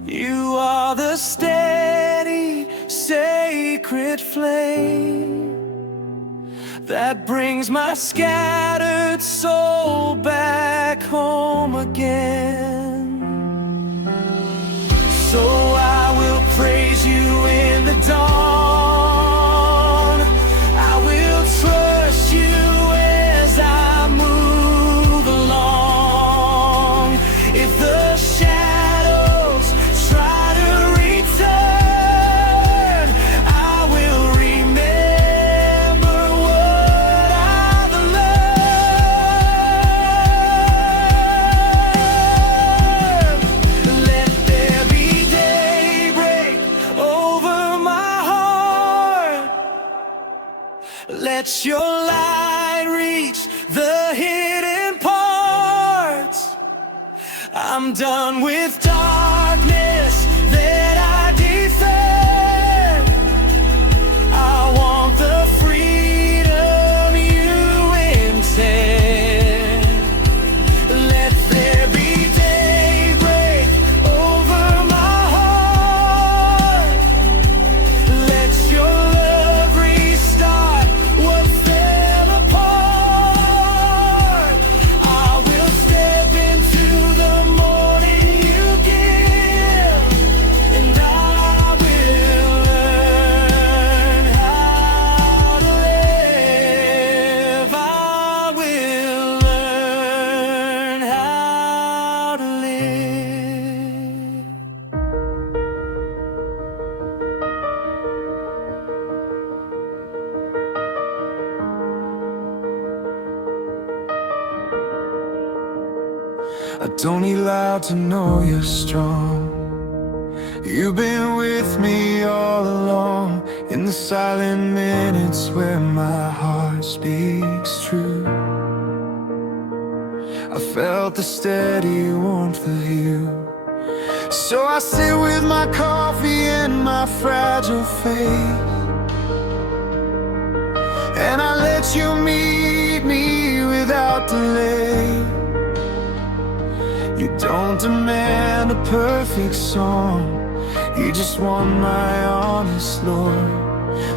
You are the steady, sacred flame that brings my scattered soul back home again. So I will praise you in the dawn. I will trust you as I move along. If the shadows try to return, I will remember what I've learned. Let there be daybreak over my heart. Let your light reach the hidden parts. I'm done with darkness that I defend. I want the freedom you intend. Let there be daybreak over my heart. Let your love restart what fell apart. I will step into the morning you give, and I will learn how to live. I will learn how to live. I don't need loud to know you're strong. You've been with me all along, in the silent minutes where my heart speaks true. I felt the steady warmth of you. So I sit with my coffee and my fragile faith, and I let you meet me without delay. You don't demand a perfect song, you just want my honest Lord.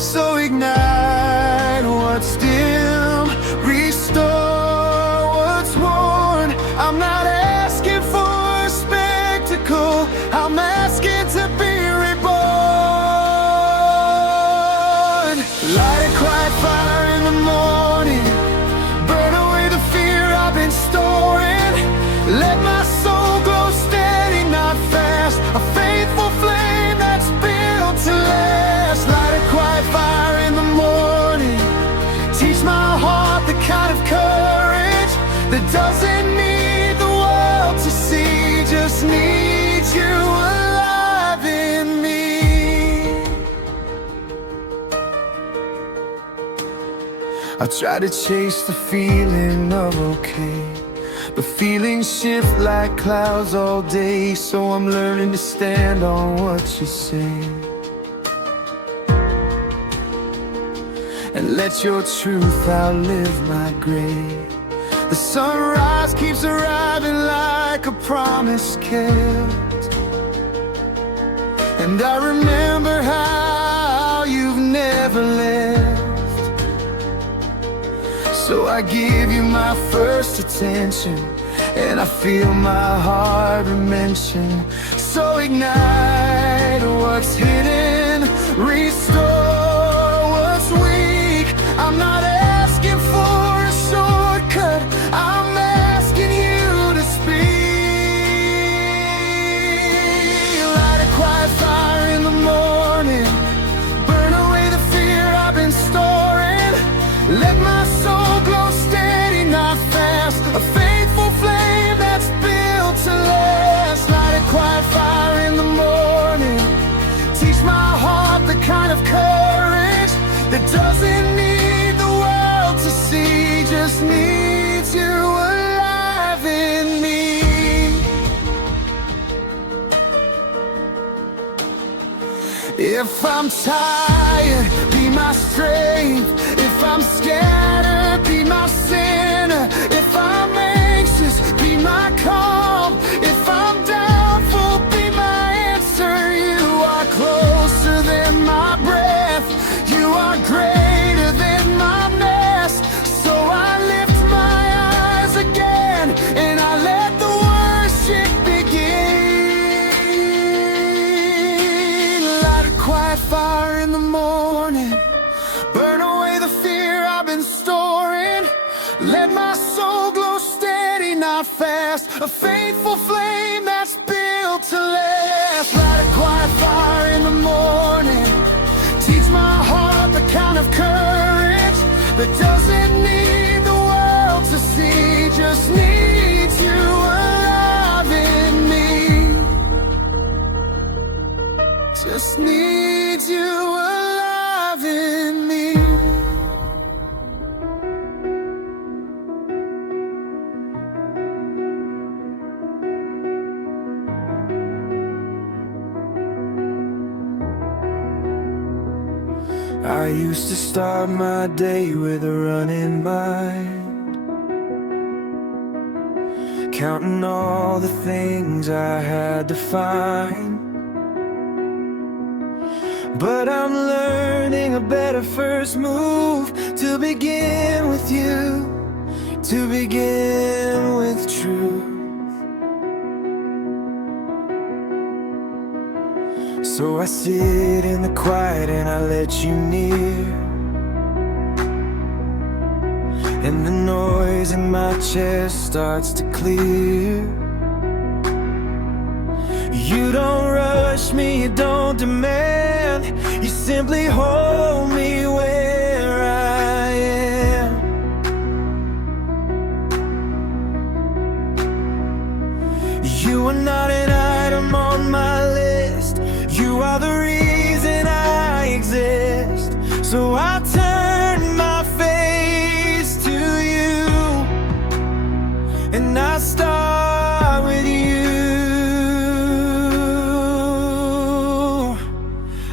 So ignite what's dim, restore what's worn. I'm not asking for a spectacle, I'm asking to be reborn. Light a quiet fire in the morning, burn away the fear I've been storing. Let my soul glow steady, not fast, a faithful flame that's built to last. Light a quiet fire in the morning, teach my heart the kind of courage that doesn't need the world to see, just needs you alive in me. I try to chase the feeling of okay, but feelings shift like clouds all day. So I'm learning to stand on what you say, and let your truth outlive my grave. The sunrise keeps arriving like a promise kept, and I remember how you've never left. So I give you my first attention, and I feel my heart mention. So ignite what's hidden, restore what's weak. I'm not asking for a shortcut, I'm asking you to speak. Light a quiet fire in the morning, burn away the fear I've been storing. Let my soul glow steady, not fast, a faithful flame that's built to last. Light a quiet fire in the morning, teach my heart the kind of courage that doesn't need the world to see, just needs you alive in me. If I'm tired, be my strength. If I'm scattered, be my sinner. not fast, a faithful flame that's built to last. Light a quiet fire in the morning, teach my heart the kind of courage that doesn't need the world to see, just needs you alive in me. Just needs you alive in me. I used to start my day with a running mind, counting all the things I had to find. But I'm learning a better first move, to begin with you, to begin with truth. So I sit in the quiet and I let you near, and the noise in my chest starts to clear. You don't rush me, you don't demand, you simply hold me where I am. You are not an item on my list, you are the reason I exist. So I turn my face to you, and I start with you.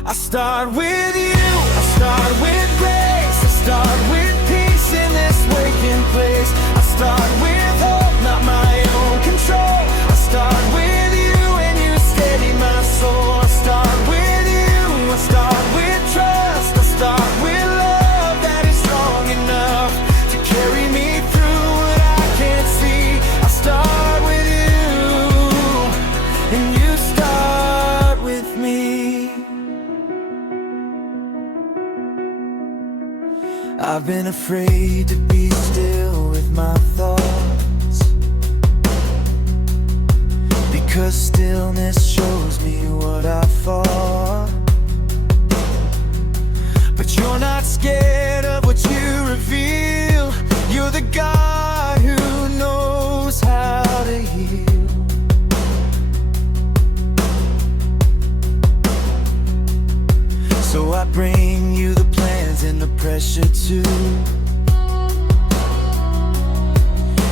I start with you, I start with grace, I start with peace in this waking place. I start with hope, not my own control. I start with you and you steady my soul. I start with you, I start with trust. I start with love that is strong enough to carry me through what I can't see. I start with you, and you start with me. I've been afraid to be still with my thoughts, because stillness shows me what I thought. But you're not scared of what you reveal, you're the God who knows how to heal. So I bring you the plans and the pressure too,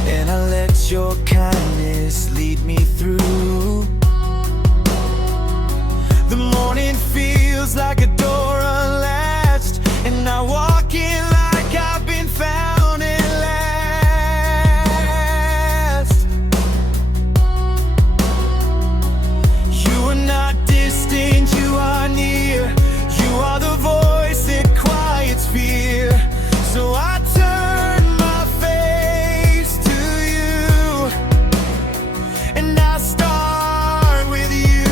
and I let your kindness lead me through. The morning feels like a door unlatched, and I walk in like I've been found at last. You are not distant, you are near, you are the voice that quiets fear. So I turn my face to you, and I start with you.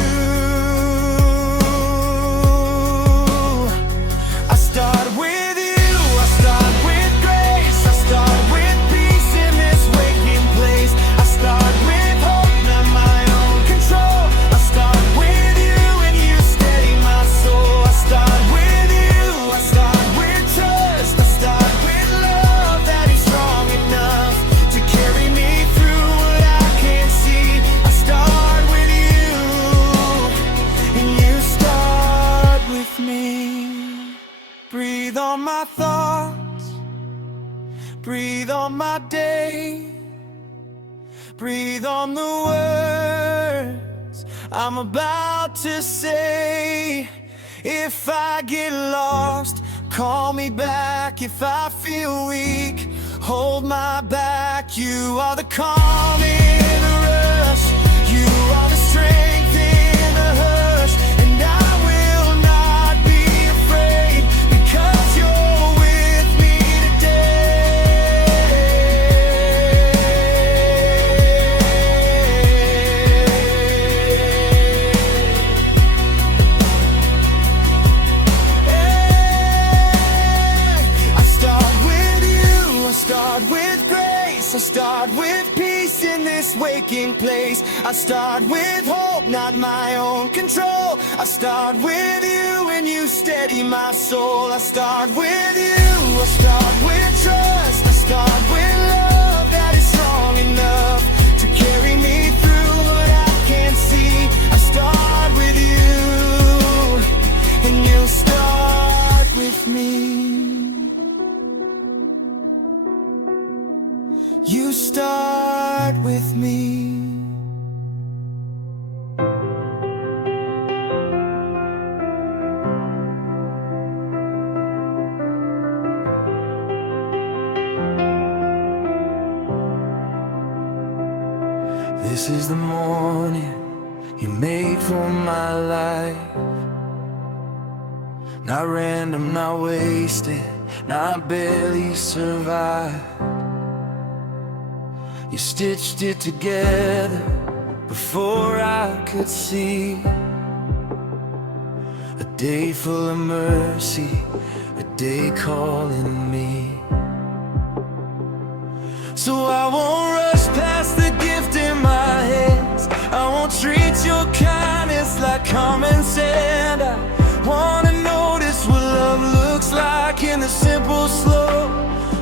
I start with you, I start with grace, I start with peace in this waking place. I start with hope, not my own control. I start with you and you steady my soul. I start with you, I start with trust. I start with love that is strong enough to carry me through what I can't see. I start with you, and you start with me. Breathe on my thoughts, breathe on my day, breathe on the words I'm about to say. If I get lost, call me back. If I feel weak, hold my back. You are the calm in the rush, you are the strength in the hush, and I will not be afraid, because you're with me today. I start with you, I start with grace, I start with with peace in this waking place. I start with hope, not my own control. I start with you and you steady my soul. I start with you, I start with trust. I start with love that is strong enough to carry me through what I can't see. I start with you and you start with me. You start with me. This is the morning you made for my life. Not random, not wasted, not barely survived. You stitched it together before I could see. A day full of mercy, a day calling me. So I won't rush past the gift in my hands. I won't treat your kindness like common sense. I wanna notice what love looks like in the simple, slow,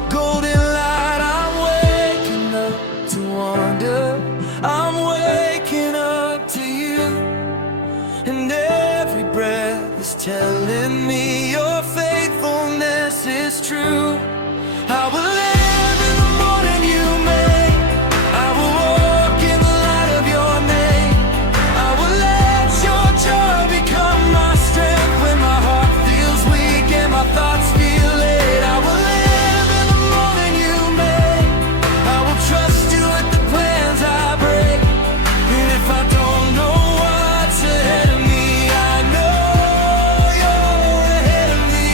golden light. I'm waking up to wonder. I'm waking up to you. And every breath is telling me your faithfulness is true. I will live in the morning you make. I will walk in the light of your name. I will let your joy become my strength when my heart feels weak and my thoughts feel late. I will live in the morning you make. I will trust you with the plans I break. And if I don't know what's ahead of me, I know you're ahead of me.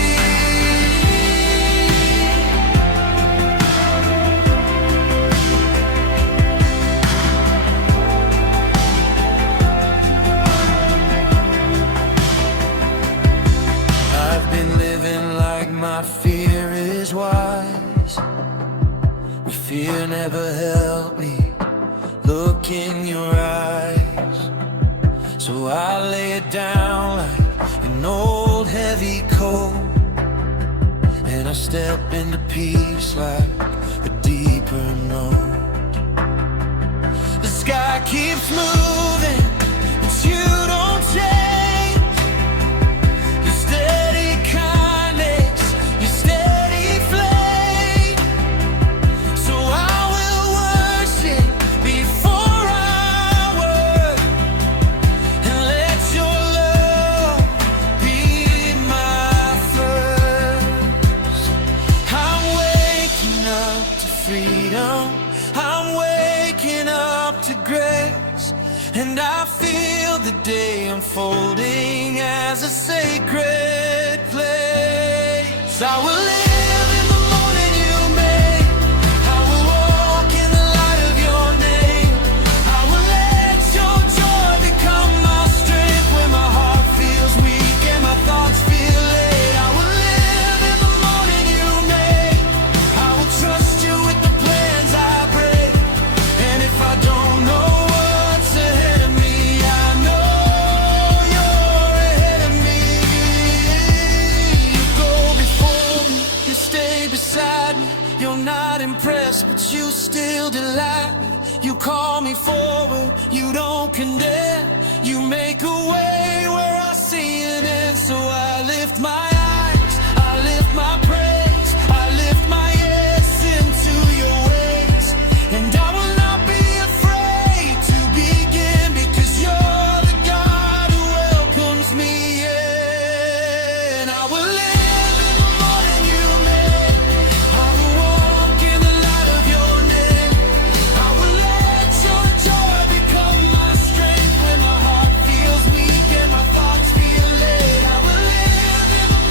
I've been living like my fear is wise. But fear never helped me look in your eyes. So I lay it down like an old heavy coat, and I step into peace like a deeper note. The sky keeps moving, but you don't change. Your steady kindness, your steady flame. So I will worship before I work, and let your love be my first. I'm waking up to freedom. I'm waking up to grace. And I feel the day unfolding as a sacred place. I will live in the morning you make. I will walk in the light of your name. I will let your joy become my strength when my heart feels weak and my thoughts feel late. I will live in the morning you make. I will trust you with the plans I break. And if I don't know what's ahead of me, I know you're ahead of me. You go before me, you stay beside me. You're not impressed, but you still delight me. You call me forward, you don't condemn. You make a way where I see an end. So I lift my eyes, I lift my praise, I lift my yes into your ways. And I will not be afraid to begin, because you're the God who welcomes me in. I will live in the morning you make. I will walk in the light of your name. I will let your joy become my strength when my heart feels weak and my thoughts feel late. I will live in the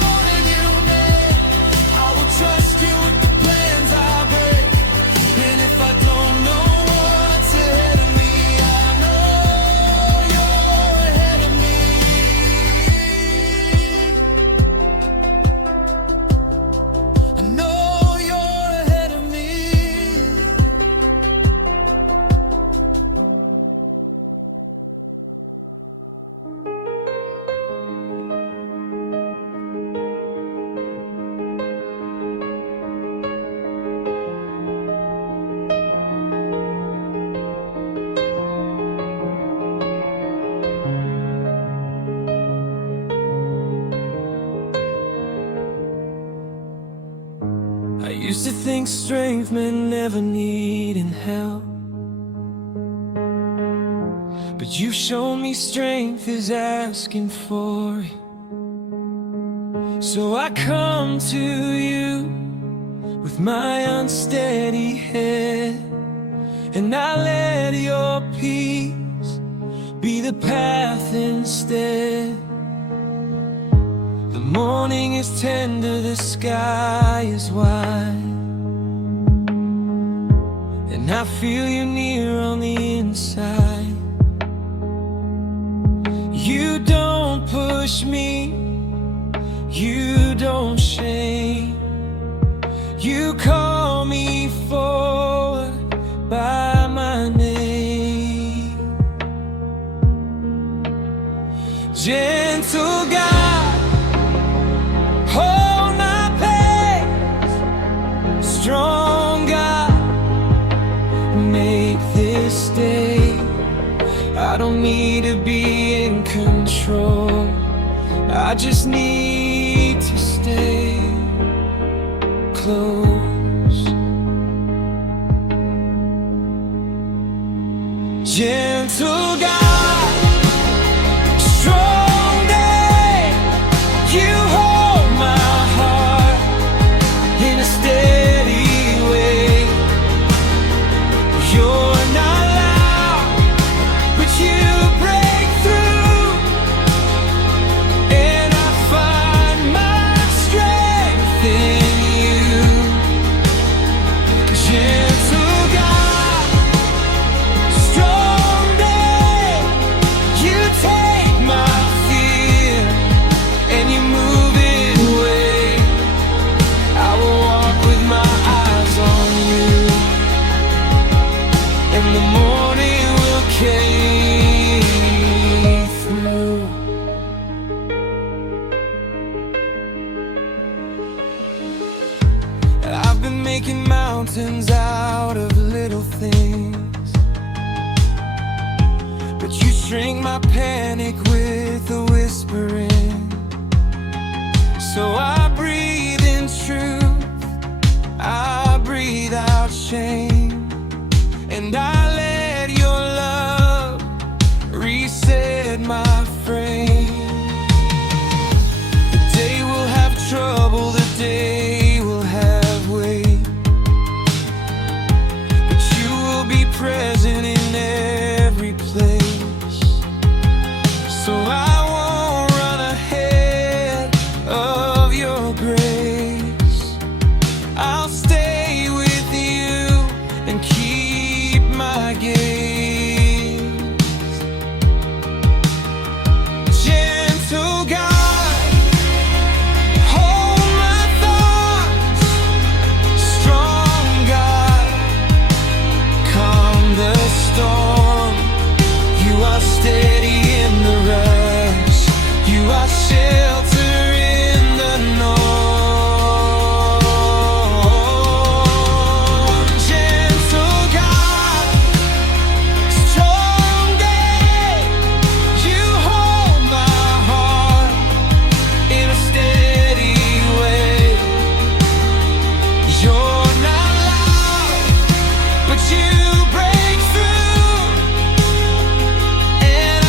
Used to think strength meant never needing help, but you've shown me strength is asking for it. So I come to you with my unsteady head, and I let your peace be the path instead. The morning is tender, the sky is wide, and I feel you near on the inside. You don't push me, you don't shame, you call me forward by my name. Gentle God, hold my pace. Strong God, make this day. I don't need to be in control, I just need to stay close. Gentle God, strong day, you hold my heart in a steady way. You're not loud, but you break through, and I find my strength in you. Gentle God, strong day, you take my fear and you move it away. I will walk with my eyes on you, and the morning will carry through. I've been making mountains out of little things, but you shrink my panic with a whispering. So I breathe in truth, I breathe out shame, and I let your love reset my frame. The day will have trouble, the day will have weight, but you will be present in every place. So I won't run ahead of your grace, I'll stay with you and keep my gaze. Gentle God, hold my thoughts. Strong God, calm the storm. You are steady in the rush, you are shelter in the norm. Gentle God, strong day, you hold my heart in a steady way. You're not loud, but you break through, and I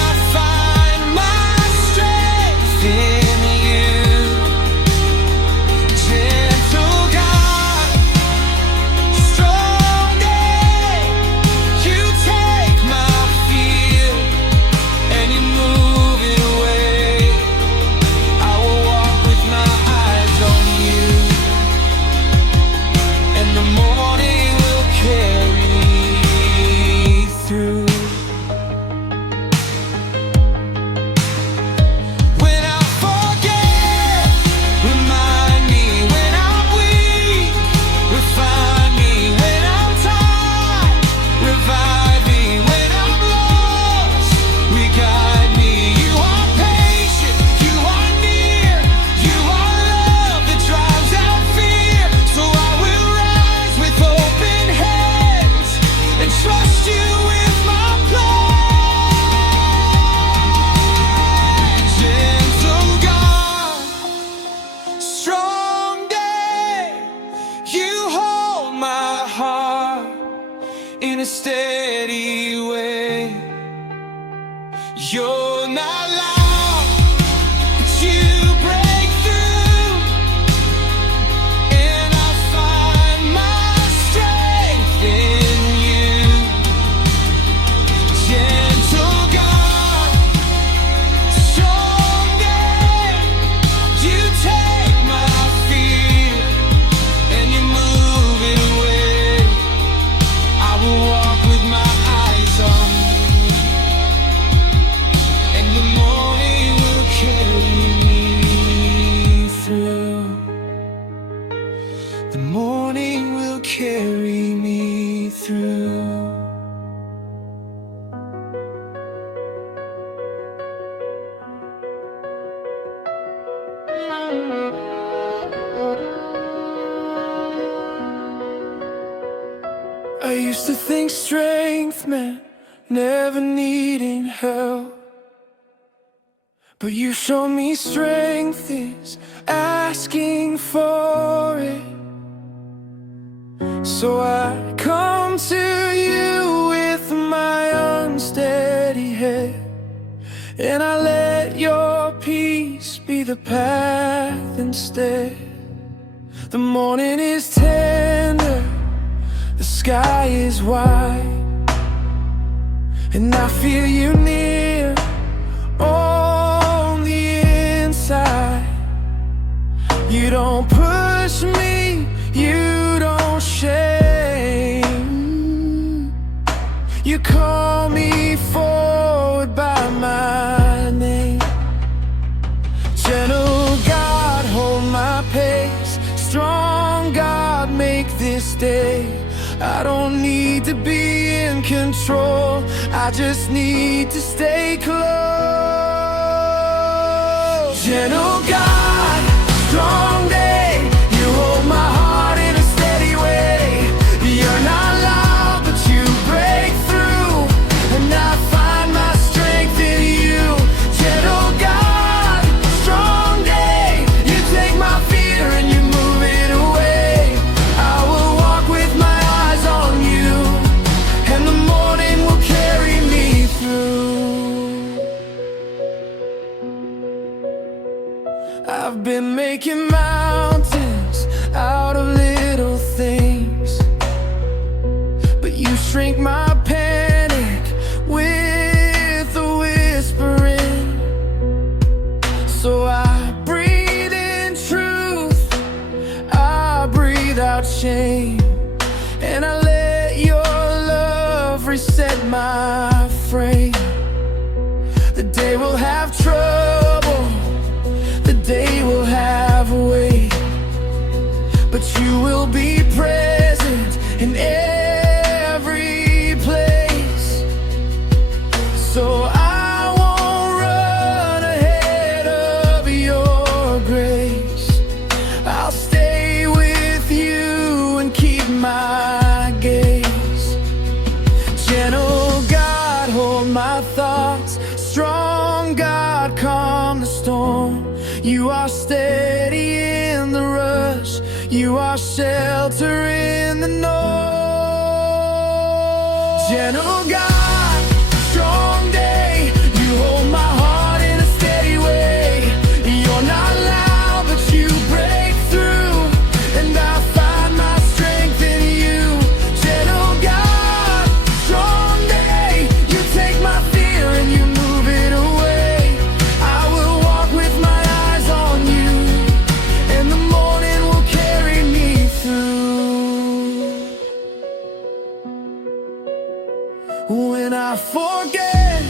steady way. You're not loud, but you break through, and I find my strength in you. Gentle God, strong day, you take my fear and you move it away. I will walk with my eyes on you, and the morning will carry me through. The morning will carry me through. I used to think strength meant never needing help, but you show me strength is asking for it. So I come to you with my unsteady head, and I let your peace be the path instead. The morning is tender, the sky is wide, and I feel you near on the inside. You don't push me, you don't shame. You call me forward by my name. Gentle God, hold my pace. Strong God, make this day. I don't need to be in control, I just need to stay close. Gentle God, strong day, you hold my heart in a steady way. You're not loud, but you break through, and I find my strength in you. Gentle God, strong day, you take my fear and you move it away. I will walk with my eyes on you, and the morning will carry me through. I've been making mountains out of little things, but you shrink my panic with a whispering. So I breathe in truth, I breathe out shame, and I let your love reset my frame. The day will have trouble, the day will have a way, but you will be present in every place. So I won't run ahead of your grace. I'll stay with you and keep my gaze. Gentle God, hold my thoughts. Strong God, calm the storm. You are steady in the rush, you are shelter in the north. Gentle God, strong day, you hold my heart in a steady way. You're not loud, but you break through, and I find my strength in you. Gentle God, strong day, you take my fear and you move it away. I will walk with my eyes on you, and the morning will carry me through. When I forget,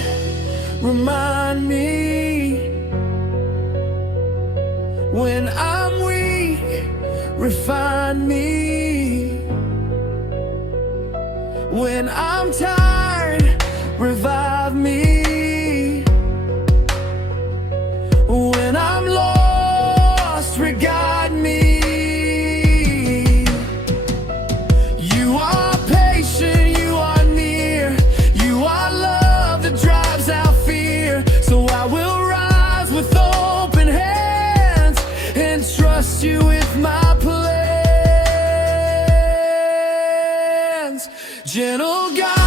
remind me. When I'm weak, refine me. When I'm tired, revive me. When I'm lost, re-guide me. You are patient, you are near, you are love that drives out fear. So I will rise with open hands and trust you with my plans. Gentle God,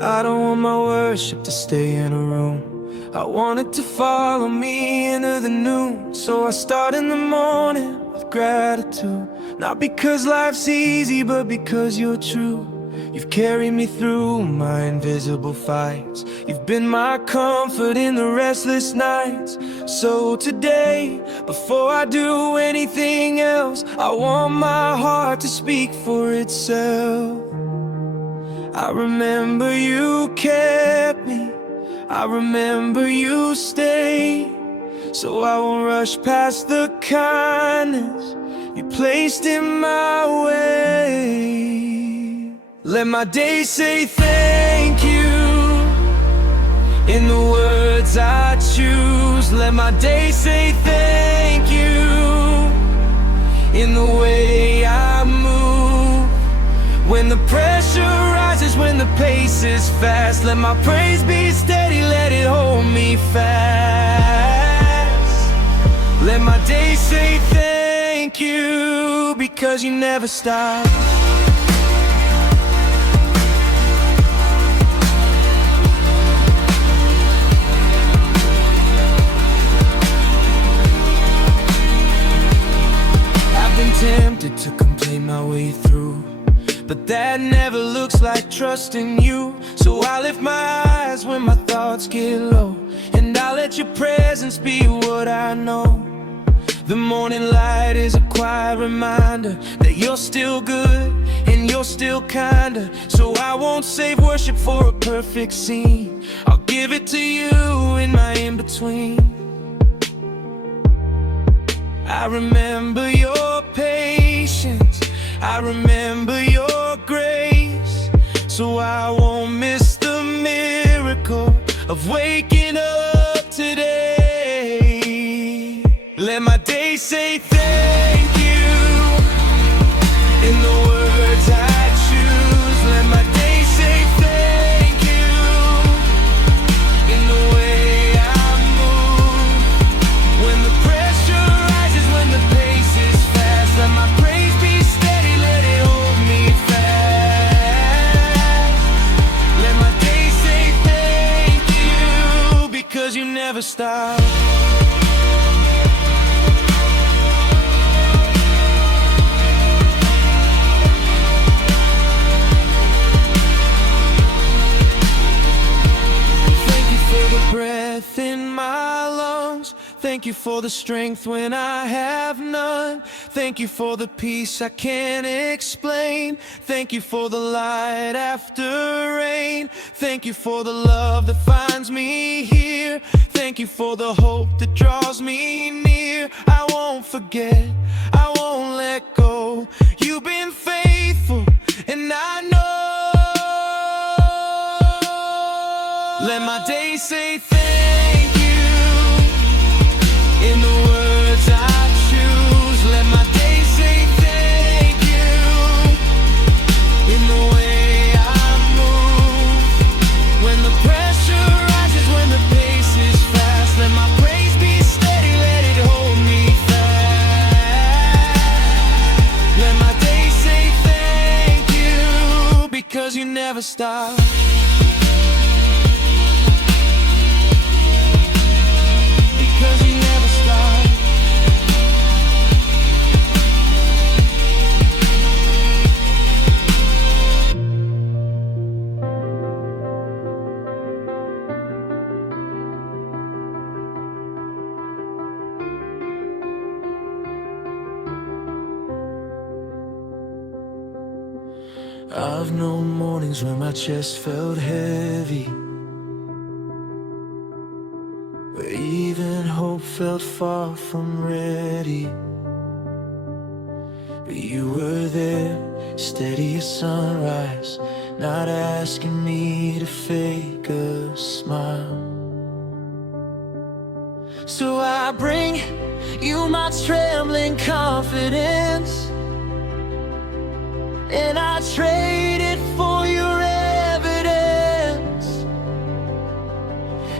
I don't want my worship to stay in a room. I want it to follow me into the noon. So I start in the morning with gratitude. Not because life's easy, but because you're true. You've carried me through my invisible fights. You've been my comfort in the restless nights. So today, before I do anything else, I want my heart to speak for itself. I remember you kept me, I remember you stayed. So I won't rush past the kindness you placed in my way. Let my day say thank you in the words I choose. Let my day say thank you in the way I move. When the pressure rises, when the pace is fast, let my praise be steady, let it hold me fast. Let my day say thank you, because you never stop. I've been tempted to complain my way through, but that never looks like trusting you. So I lift my eyes when my thoughts get low, and I let your presence be what I know. The morning light is a quiet reminder that you're still good and you're still kinder. So I won't save worship for a perfect scene. I'll give it to you in my in-between. I remember your patience, I remember your grace. So I won't miss the miracle of waking up today. Let my day say thank you in the words I choose. Let my day say thank you in the way I move. When the pressure rises, when the pace is fast, let my praise be steady, let it hold me fast. Let my day say thank you, because you never stop. Breath in my lungs, thank you for the strength when I have none. Thank you for the peace I can't explain. Thank you for the light after rain. Thank you for the love that finds me here. Thank you for the hope that draws me near. I won't forget, I won't let go. You've been faithful, and I know. Let my day say thank you in the words I choose. Let my day say thank you in the way I move. When the pressure rises, when the pace is fast, let my praise be steady, let it hold me fast. Let my day say thank you, because you never stop. I've known mornings when my chest felt heavy, where even hope felt far from ready. But you were there, steady as sunrise, not asking me to fake a smile. So I bring you my trembling confidence, and I trade it for your evidence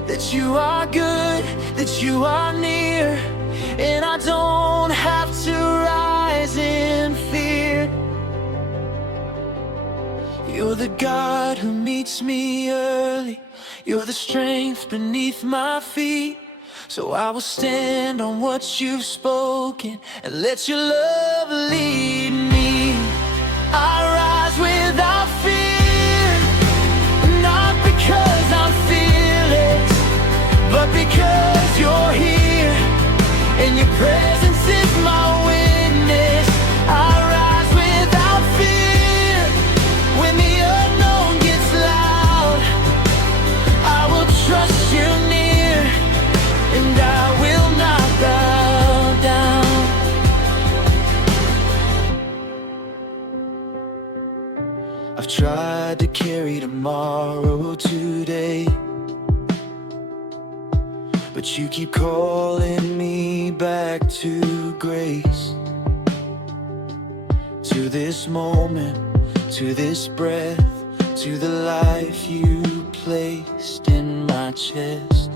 that you are good, that you are near, and I don't have to rise in fear. You're the God who meets me early. You're the strength beneath my feet. So I will stand on what you've spoken and let your love lead me. I rise without fear, not because I'm fearless, but because you're here, and your presence is my witness. I rise without fear, when the unknown gets loud, I will trust you near, and I will not bow down. I've tried to carry tomorrow today, but you keep calling me back to grace, to this moment, to this breath, to the life you placed in my chest.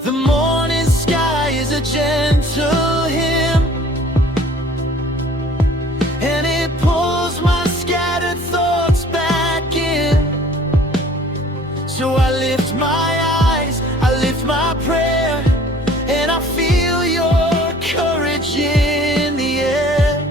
The morning sky is a gentle hymn, and it pulls my scattered thoughts back in. So I lift my eyes, I lift my prayer, and I feel your courage in the air.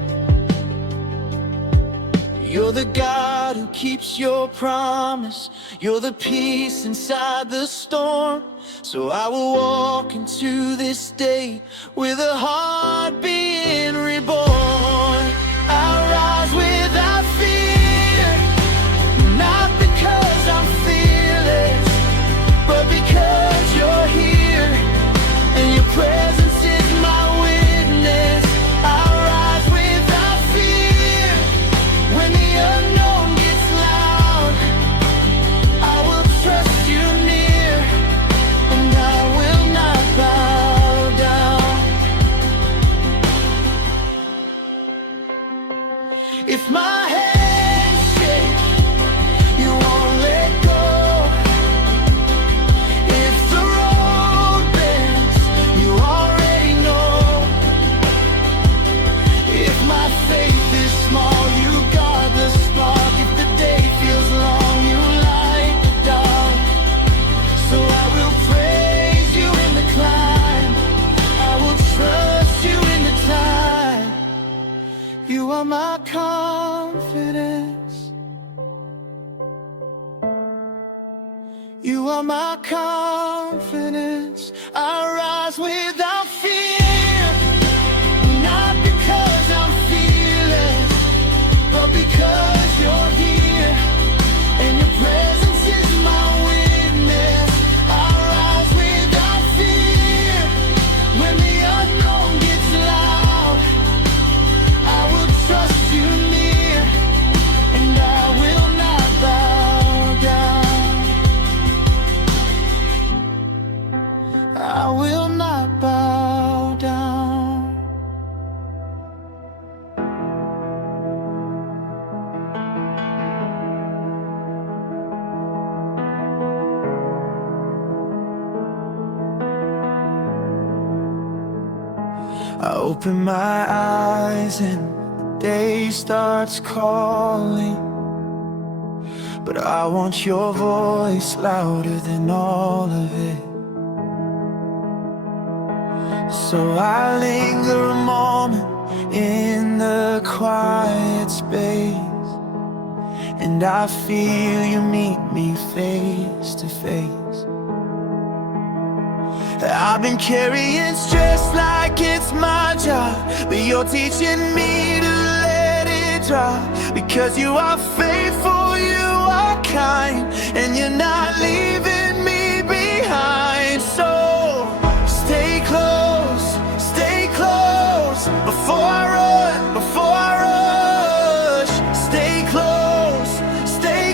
You're the God who keeps your promise. You're the peace inside the storm. So I will walk into this day with a heart being reborn. I rise without fear, not because I'm fearless, but because you're here, and your presence is my witness. I rise without fear, when the unknown gets loud, I will trust you near, and I will not bow down. If my hands shake, you won't let go. If the road bends, you already know. If my faith is small, you got the spark. If the day feels long, you light the dark. So I will praise you in the climb, I will trust you in the time. You are my confidence, you are my confidence. I rise without fear, not because I'm fearless, but because you're here, and your presence is my witness. I rise without fear, when the unknown gets loud, I will trust you near, and I will not bow down. I will not bow down. I open my eyes and the day starts calling, but I want your voice louder than all of it. So I linger a moment in the quiet space, and I feel you meet me face to face. I've been carrying stress like it's my job, but you're teaching me to let it drop. Because you are faithful, you are kind, and you're not leaving me behind. So stay close, before I run, before I rush. Stay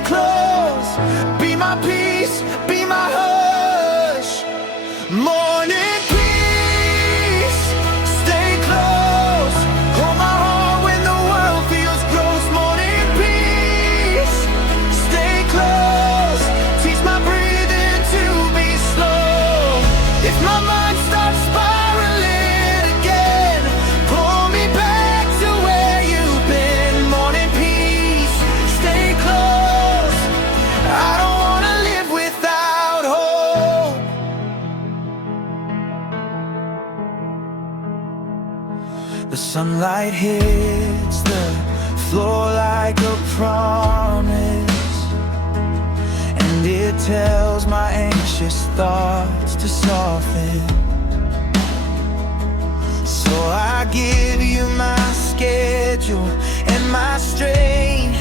close, be my peace, be my hush. Morning peace, stay close, hold my heart when the world feels gross. Morning peace. Sunlight hits the floor like a promise, and it tells my anxious thoughts to soften. So I give you my schedule and my strain,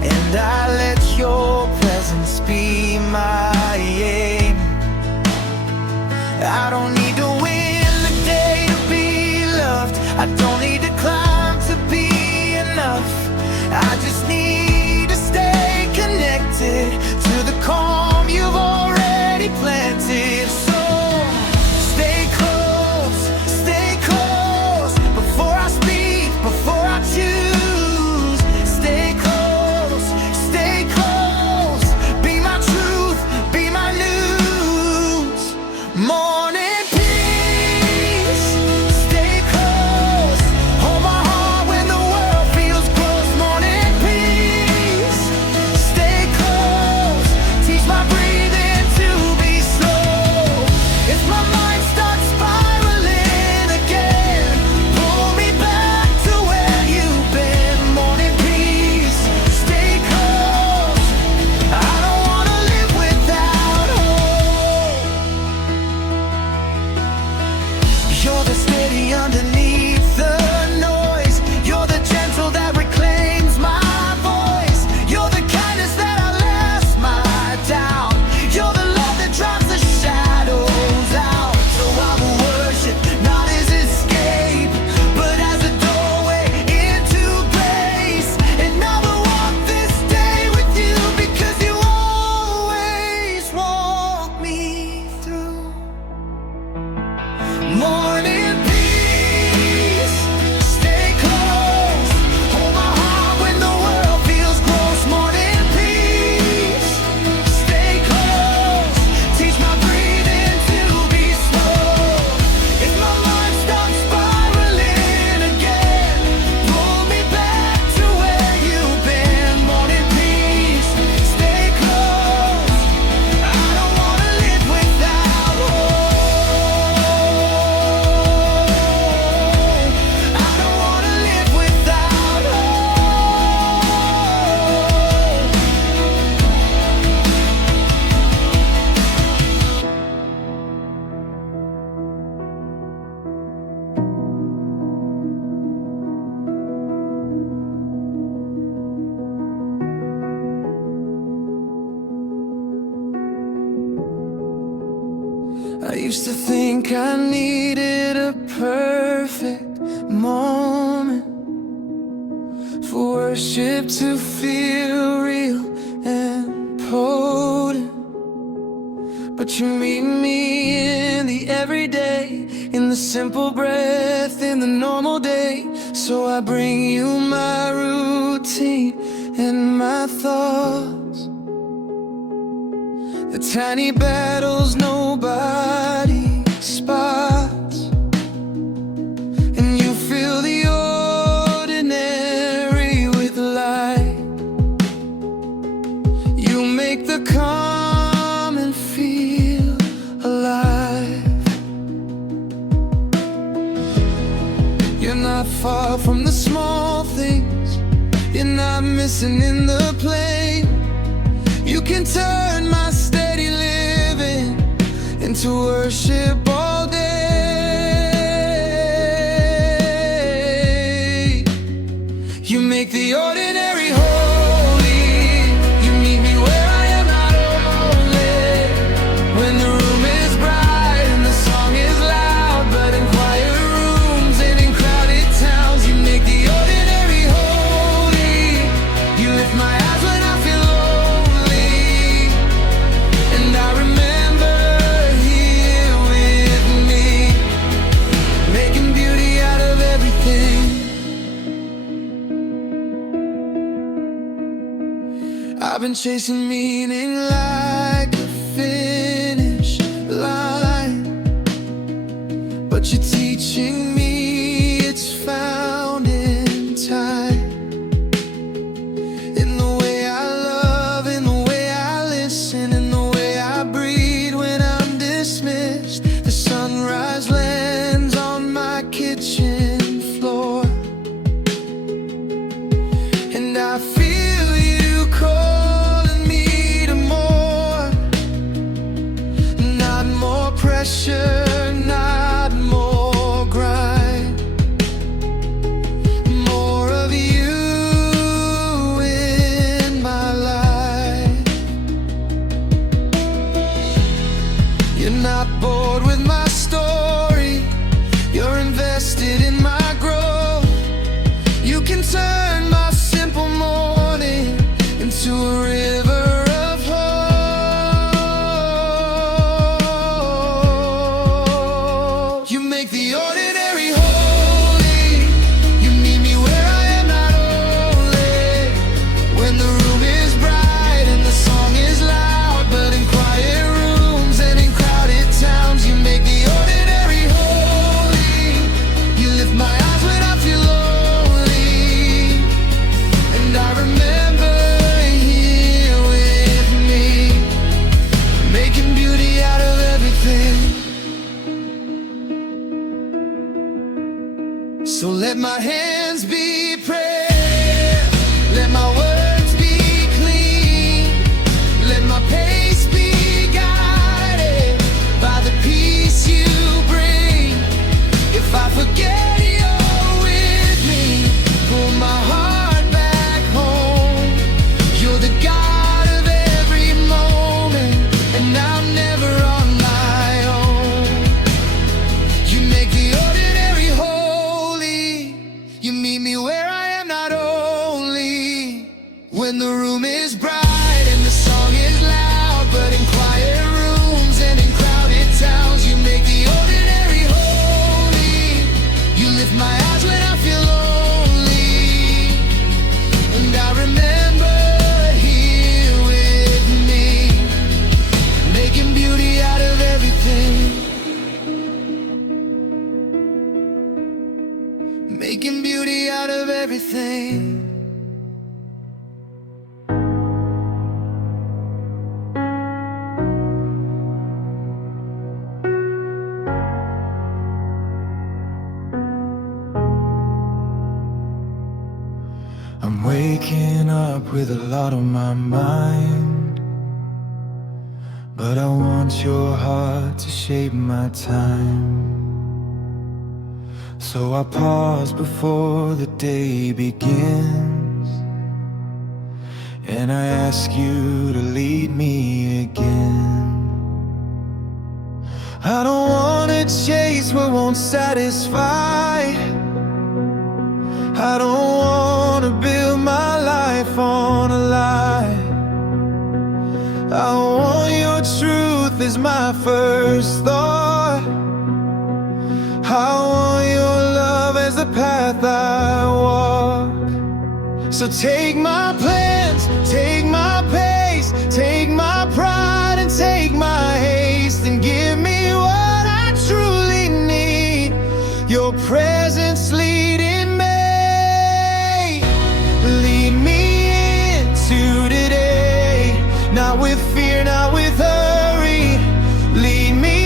and I let your presence be my aim. I don't need to win the day to be loved. I don't need to climb to be enough. I just need to stay connected to the calm you've already planted. So stay close before I speak, before I choose. Stay close, be my truth, be my news. Morning peace, stay close. Hold my heart when the world feels close. Morning peace, stay close. Teach my breathing to be slow. If my mind starts spiraling again, pull me back to where you've been. Morning peace, stay close. I don't wanna live without hope. You're the steady underneath the noise. You're the gentle that reclaims my voice. You're the kindness that outlasts my doubt. You're the love that drives the shadows out. So I will worship, not as escape, but as a doorway into grace. And I will walk this day with you, because you always walk me through. Morning peace, stay close. Hold my heart when the world feels close. Morning peace, stay close. Teach my breathing to be slow. If my mind starts spiraling again, pull me back to where you've been. Morning peace, stay close. I don't wanna live without hope. I don't wanna live without I used to think I needed a perfect moment for worship to feel real and potent. But you meet me in the everyday, in the simple breath, in the normal day. So I bring you my routine and my thoughts, the tiny battles nobody spots. And you fill the ordinary with light. You make the common feel alive. You're not far from the small things. You're not missing in the plane. You can turn my steady living into worship all day. You make the ordinary holy. You meet me where I am not lonely. When the room is bright and the song is loud, but in quiet rooms and in crowded towns, you make the ordinary holy. You lift my eyes when I feel lonely, and I remember here with me, making beauty out of everything. I've been chasing meaning like a finish line, but you're teaching me it's found in time. In the way I love, in the way I listen, in the way I breathe when I'm dismissed. The sunrise lands on my kitchen is bright and the song is loud, but in quiet rooms and in crowded towns, you make the ordinary holy. You lift my eyes when I feel lonely, and I remember here with me, making beauty out of everything. Making beauty out of everything. I'm waking up with a lot on my mind, but I want your heart to shape my time. So I pause before the day begins, and I ask you to lead me again. I don't wanna chase what won't satisfy. I don't wanna build my life on a lie. I want your truth as my first thought. I want your love as the path I walk. So take my plans, take my pace, take my pride and take my haste, and give me what I truly need. Your presence leading me. Lead me into today, not with fear, not with hurry. Lead me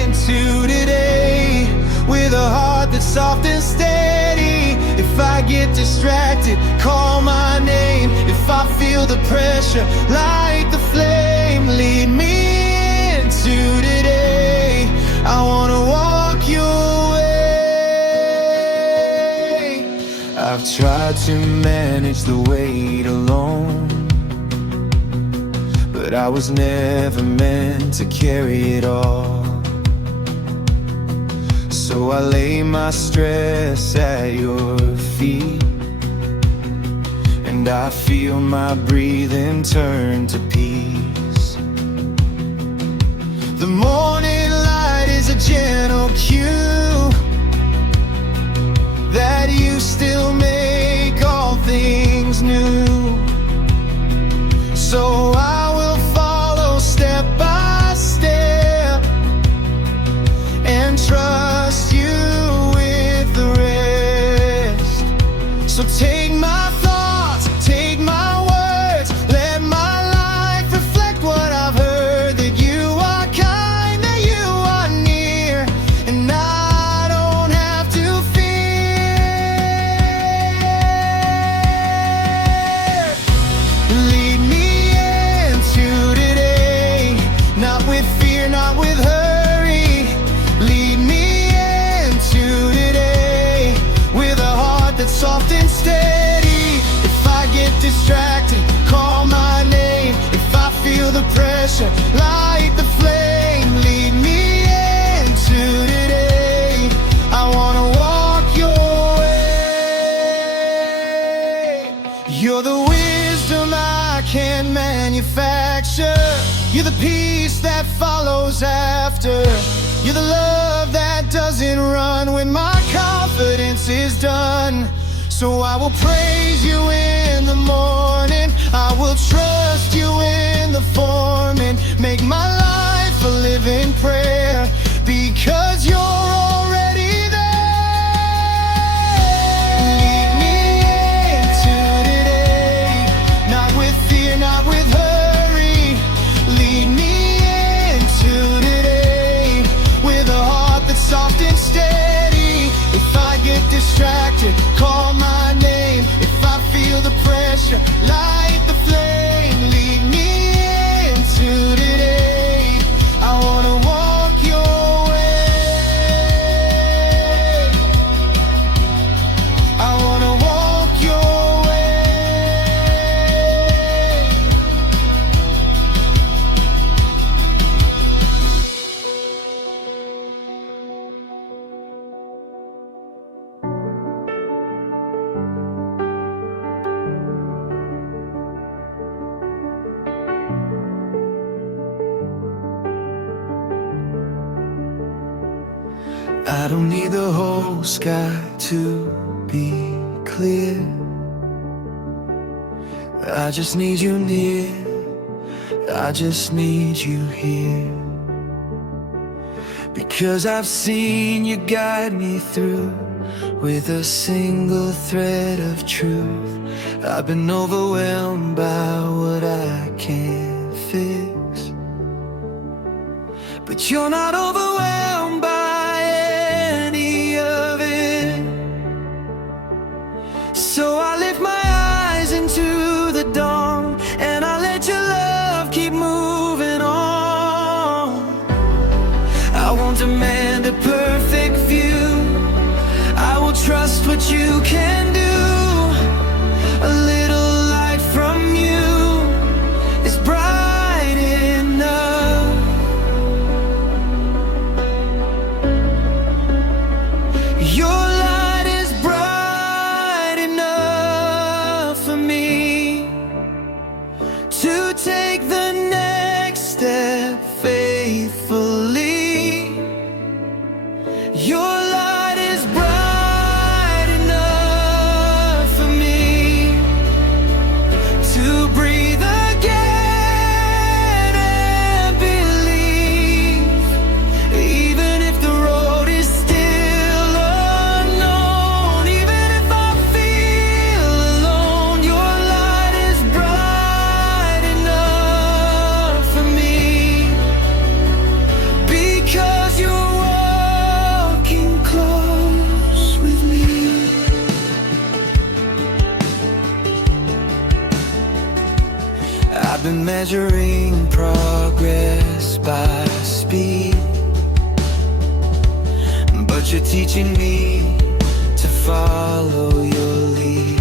into today with a heart that's soft and steady. If I get distracted, call my name. If I feel the pressure, light the flame. Lead me into today. I wanna walk your way. I've tried to manage the weight alone, but I was never meant to carry it all. So I lay my stress at your feet, and I feel my breathing turn to peace. The morning light is a gentle cue that you still make all things new. So I will follow step by step and trust you with the rest. So take my thoughts, take my words, let my life reflect what I've heard. That you are kind, that you are near, and I don't have to fear. Lead me into today, not with fear, not with hurry. Lead me into today with a heart that's soft and steady. If I get distracted, call my name. If I feel the pressure, light the flame. Lead me into today. I wanna walk your way. You're the wisdom I can't manufacture. You're the peace that follows after. You're the love that doesn't run when my confidence is done. So I will praise you in the morning, I will trust you in the forming. Make my life a living prayer, because you're already there. Lead me into today, not with fear, not with hurry. Lead me into today with a heart that's soft and steady. If I get distracted, call my name. If I feel the pressure, light the flame. Lead me into today. I wanna walk your way. I wanna walk your way. I don't need the whole sky to be clear. I just need you near. I just need you here. Because I've seen you guide me through with a single thread of truth. I've been overwhelmed by what I can't fix, but you're not overwhelmed by any of it. So I lift my eyes into the dawn, and I let your love keep moving on. I won't demand a perfect view. I will trust what you can do. A little light from you is bright enough. Your light is bright enough for me to take the next step faithfully. Your light is bright enough for me to breathe again and believe. Even if the road is still unknown, even if I feel alone, your light is bright enough for me. Because you're walking close with me. I've been measuring progress by speed, but you're teaching me to follow your lead,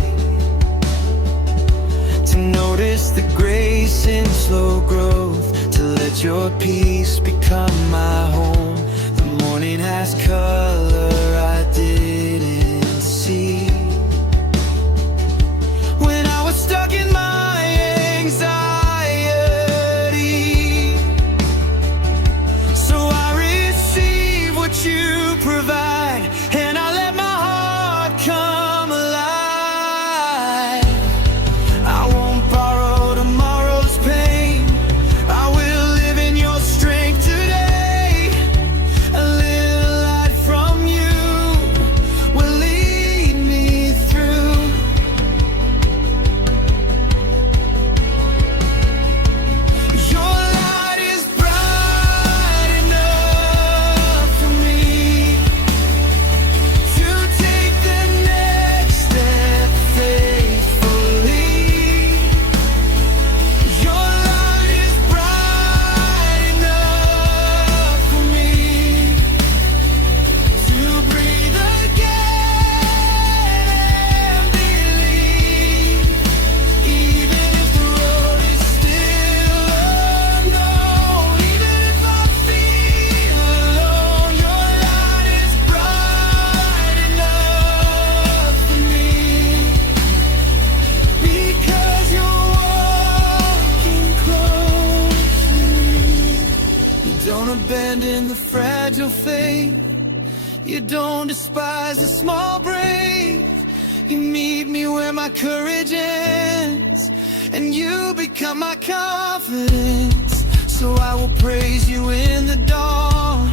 to notice the grace in slow growth, to let your peace become my home. The morning has color I didn't see when I was stuck in my anxiety. So I receive what you provide, and I let my heart come alive. I won't borrow tomorrow's pain. I will live in your strength today. A little light from you will lead me through. Your light is bright enough for me to take the next step faithfully. Your light is bright enough for me to breathe again and believe. Even if the road is still unknown, even if I feel alone, your light is bright enough for me. Because you're walking close with me. You don't abandon the fragile faith. You don't despise the small brave. You meet me where my courage ends, and you become my confidence. So I will praise you in the dawn.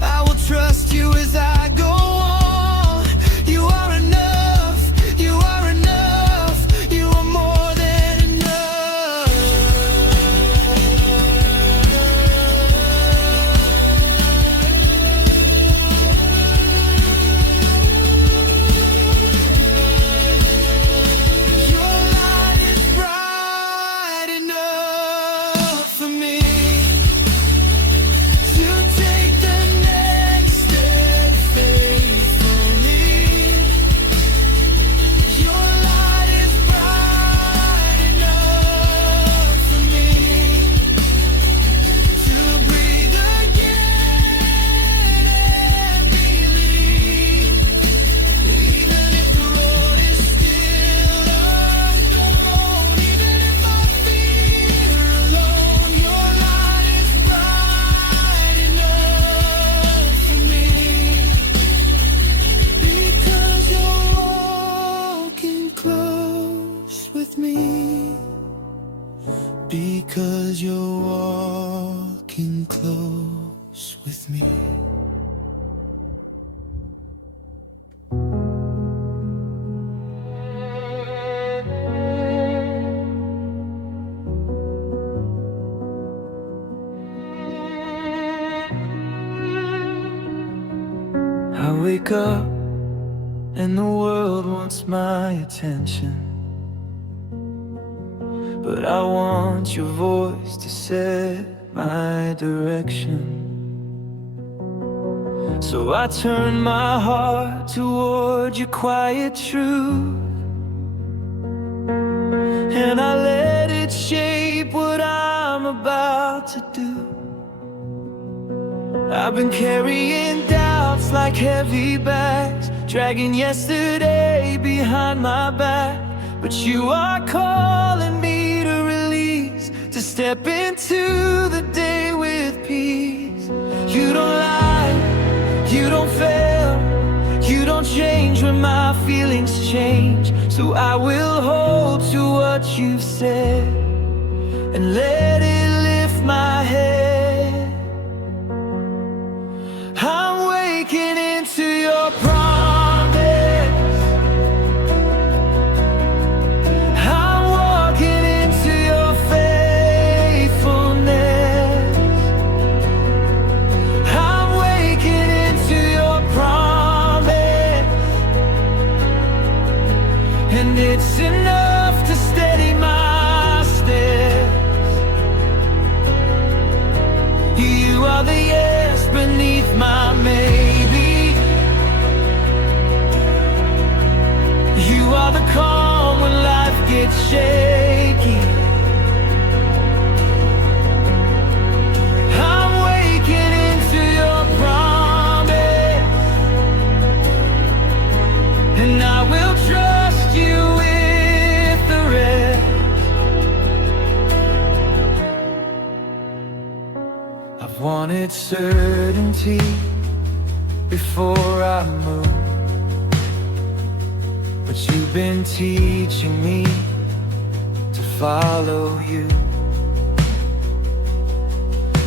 I will trust you as I go on. You are enough. You are enough. You are more than enough. Your light is bright enough for me to take the next step faithfully. because you're walking close with me. I wake up and the world wants my attention, but I want your voice to set my direction. So I turn my heart toward your quiet truth, and I let it shape what I'm about to do. I've been carrying doubts like heavy bags, dragging yesterday behind my back, but you are calling me to release, to step into the day with peace. You don't lie, you don't fail, you don't change when my feelings change. So I will hold to what you've said and let it lift my head. I'm waking into your promise, I'm walking into your faithfulness, I'm waking into your promise, and it's enough to steady my steps. You are the yes beneath my maybe, you are the calm when life gets shaky. I'm waking into your promise, and I will trust you with the rest. I've wanted certainty before I move, but you've been teaching me to follow you.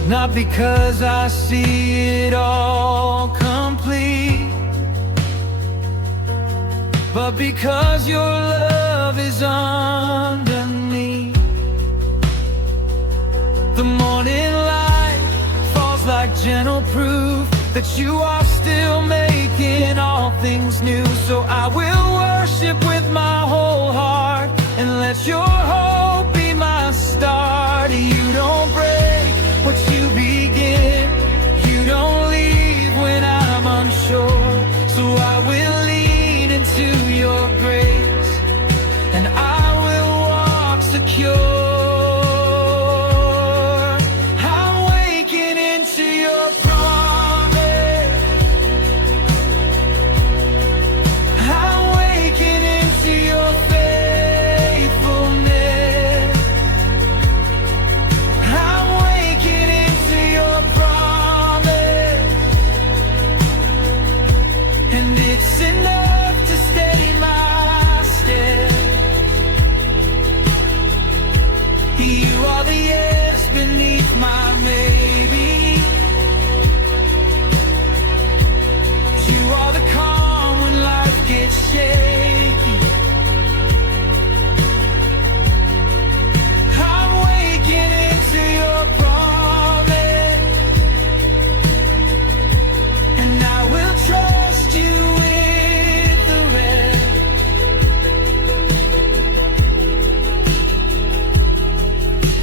Not because I see it all complete, but because your love is underneath. The morning light falls like gentle proof that you are still making all things new. So I will worship with my whole heart and let your hope be my start. You don't break what you begin, you don't leave when I'm unsure. So I will lean into your grace, and I will walk secure.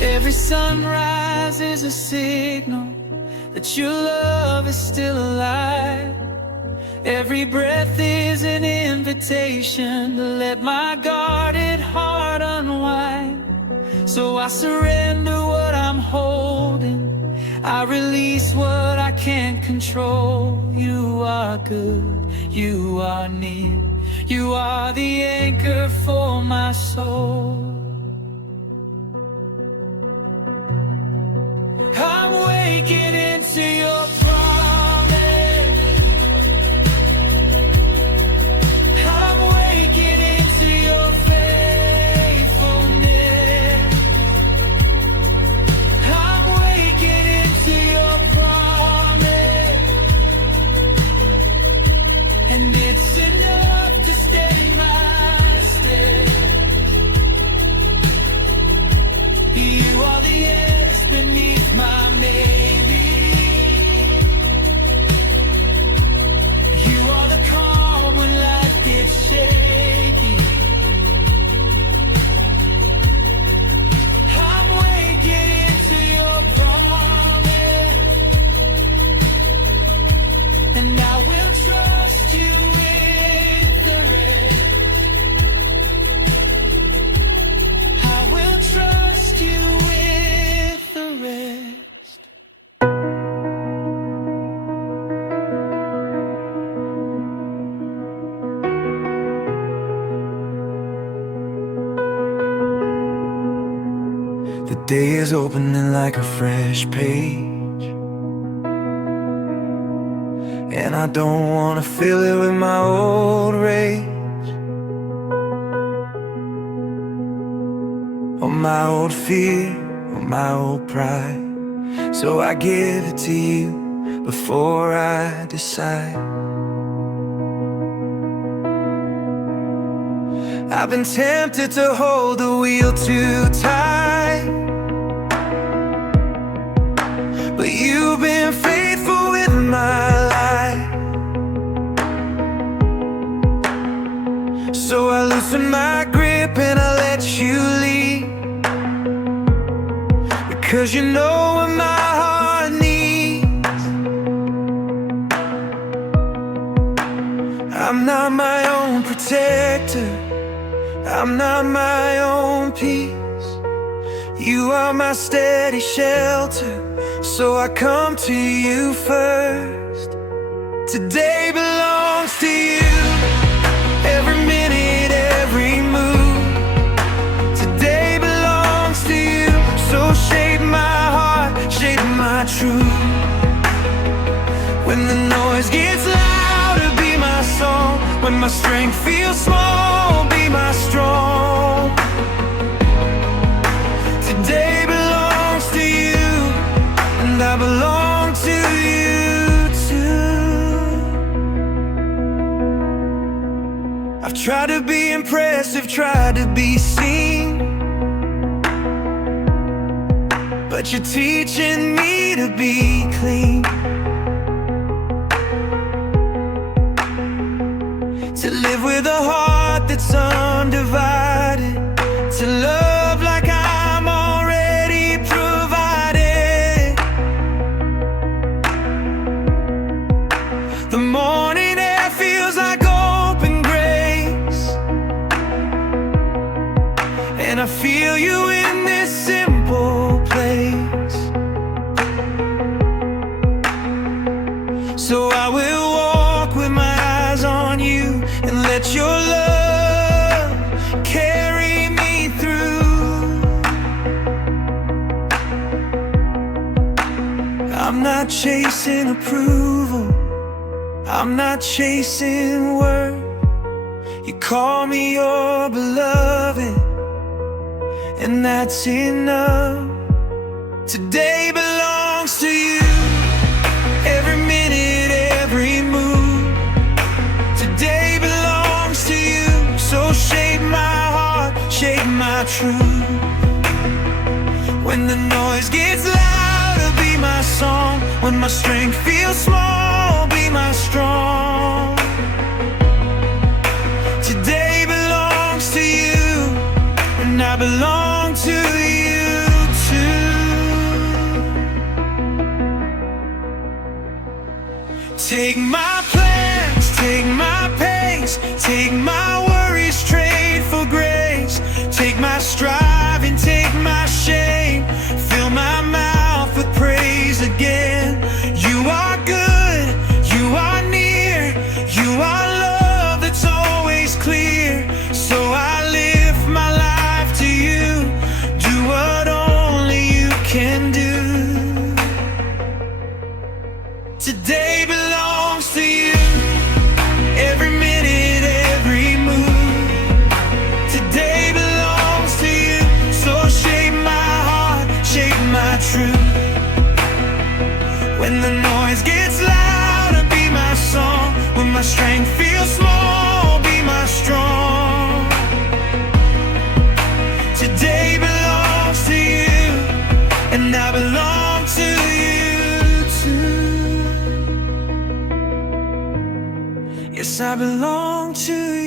Every sunrise is a signal that your love is still alive. Every breath is an invitation to let my guarded heart unwind. So I surrender what I'm holding, I release what I can't control. You are good, you are near, you are the anchor for my soul. I'm waking into your promise, I'm waking into your faithfulness, yes beneath my maybe. You are the calm when life gets shaky. I'm waking into your promise, and I will trust you with the rest. I will trust you with the rest. The day is opening like a fresh page, and I don't wanna fill it with my old rage or my old fear or my old pride. So I give it to you before I decide. I've been tempted to hold the wheel too tight, but you've been faithful with my life. So I loosen my grip and I let you lead, because you know what my heart needs. I'm not my own protector, I'm not my own peace. You are my steady shelter, so I come to you first. Today belongs to you, every minute, every move. Today belongs to you, so shape my heart, shape my truth. When the noise gets louder, be my song. When my strength feels small, be my strong. Today belongs to you, and I belong to you too. I've tried to be impressive, tried to be seen, but you're teaching me to be clean. To live with a heart that's undivided, to love like I'm already provided. The morning air feels like open grace, and I feel you in this simple place. So I will walk with my eyes on you and let your love carry me through. I'm not chasing approval, I'm not chasing word. You call me your beloved, and that's enough. Today belongs to you, every minute, every move. Today belongs to you, so shape my heart, shape my truth. When the noise gets louder, be my song. When my strength feels small, be my strong. Today belongs to you, and I belong to you too. Take my plans, take my pace, take my worries, trade for grace. Take my striving, take my shame, fill my mouth with praise again. You are good, you are near, you are love that's always clear. So I lift my life to you, do what only you can do. Today belongs to you, every minute, every move. Today belongs to you, so shape my heart, shape my truth. When the noise gets louder, be my song. When my strength feels small, be my strong. Today belongs to you, I belong to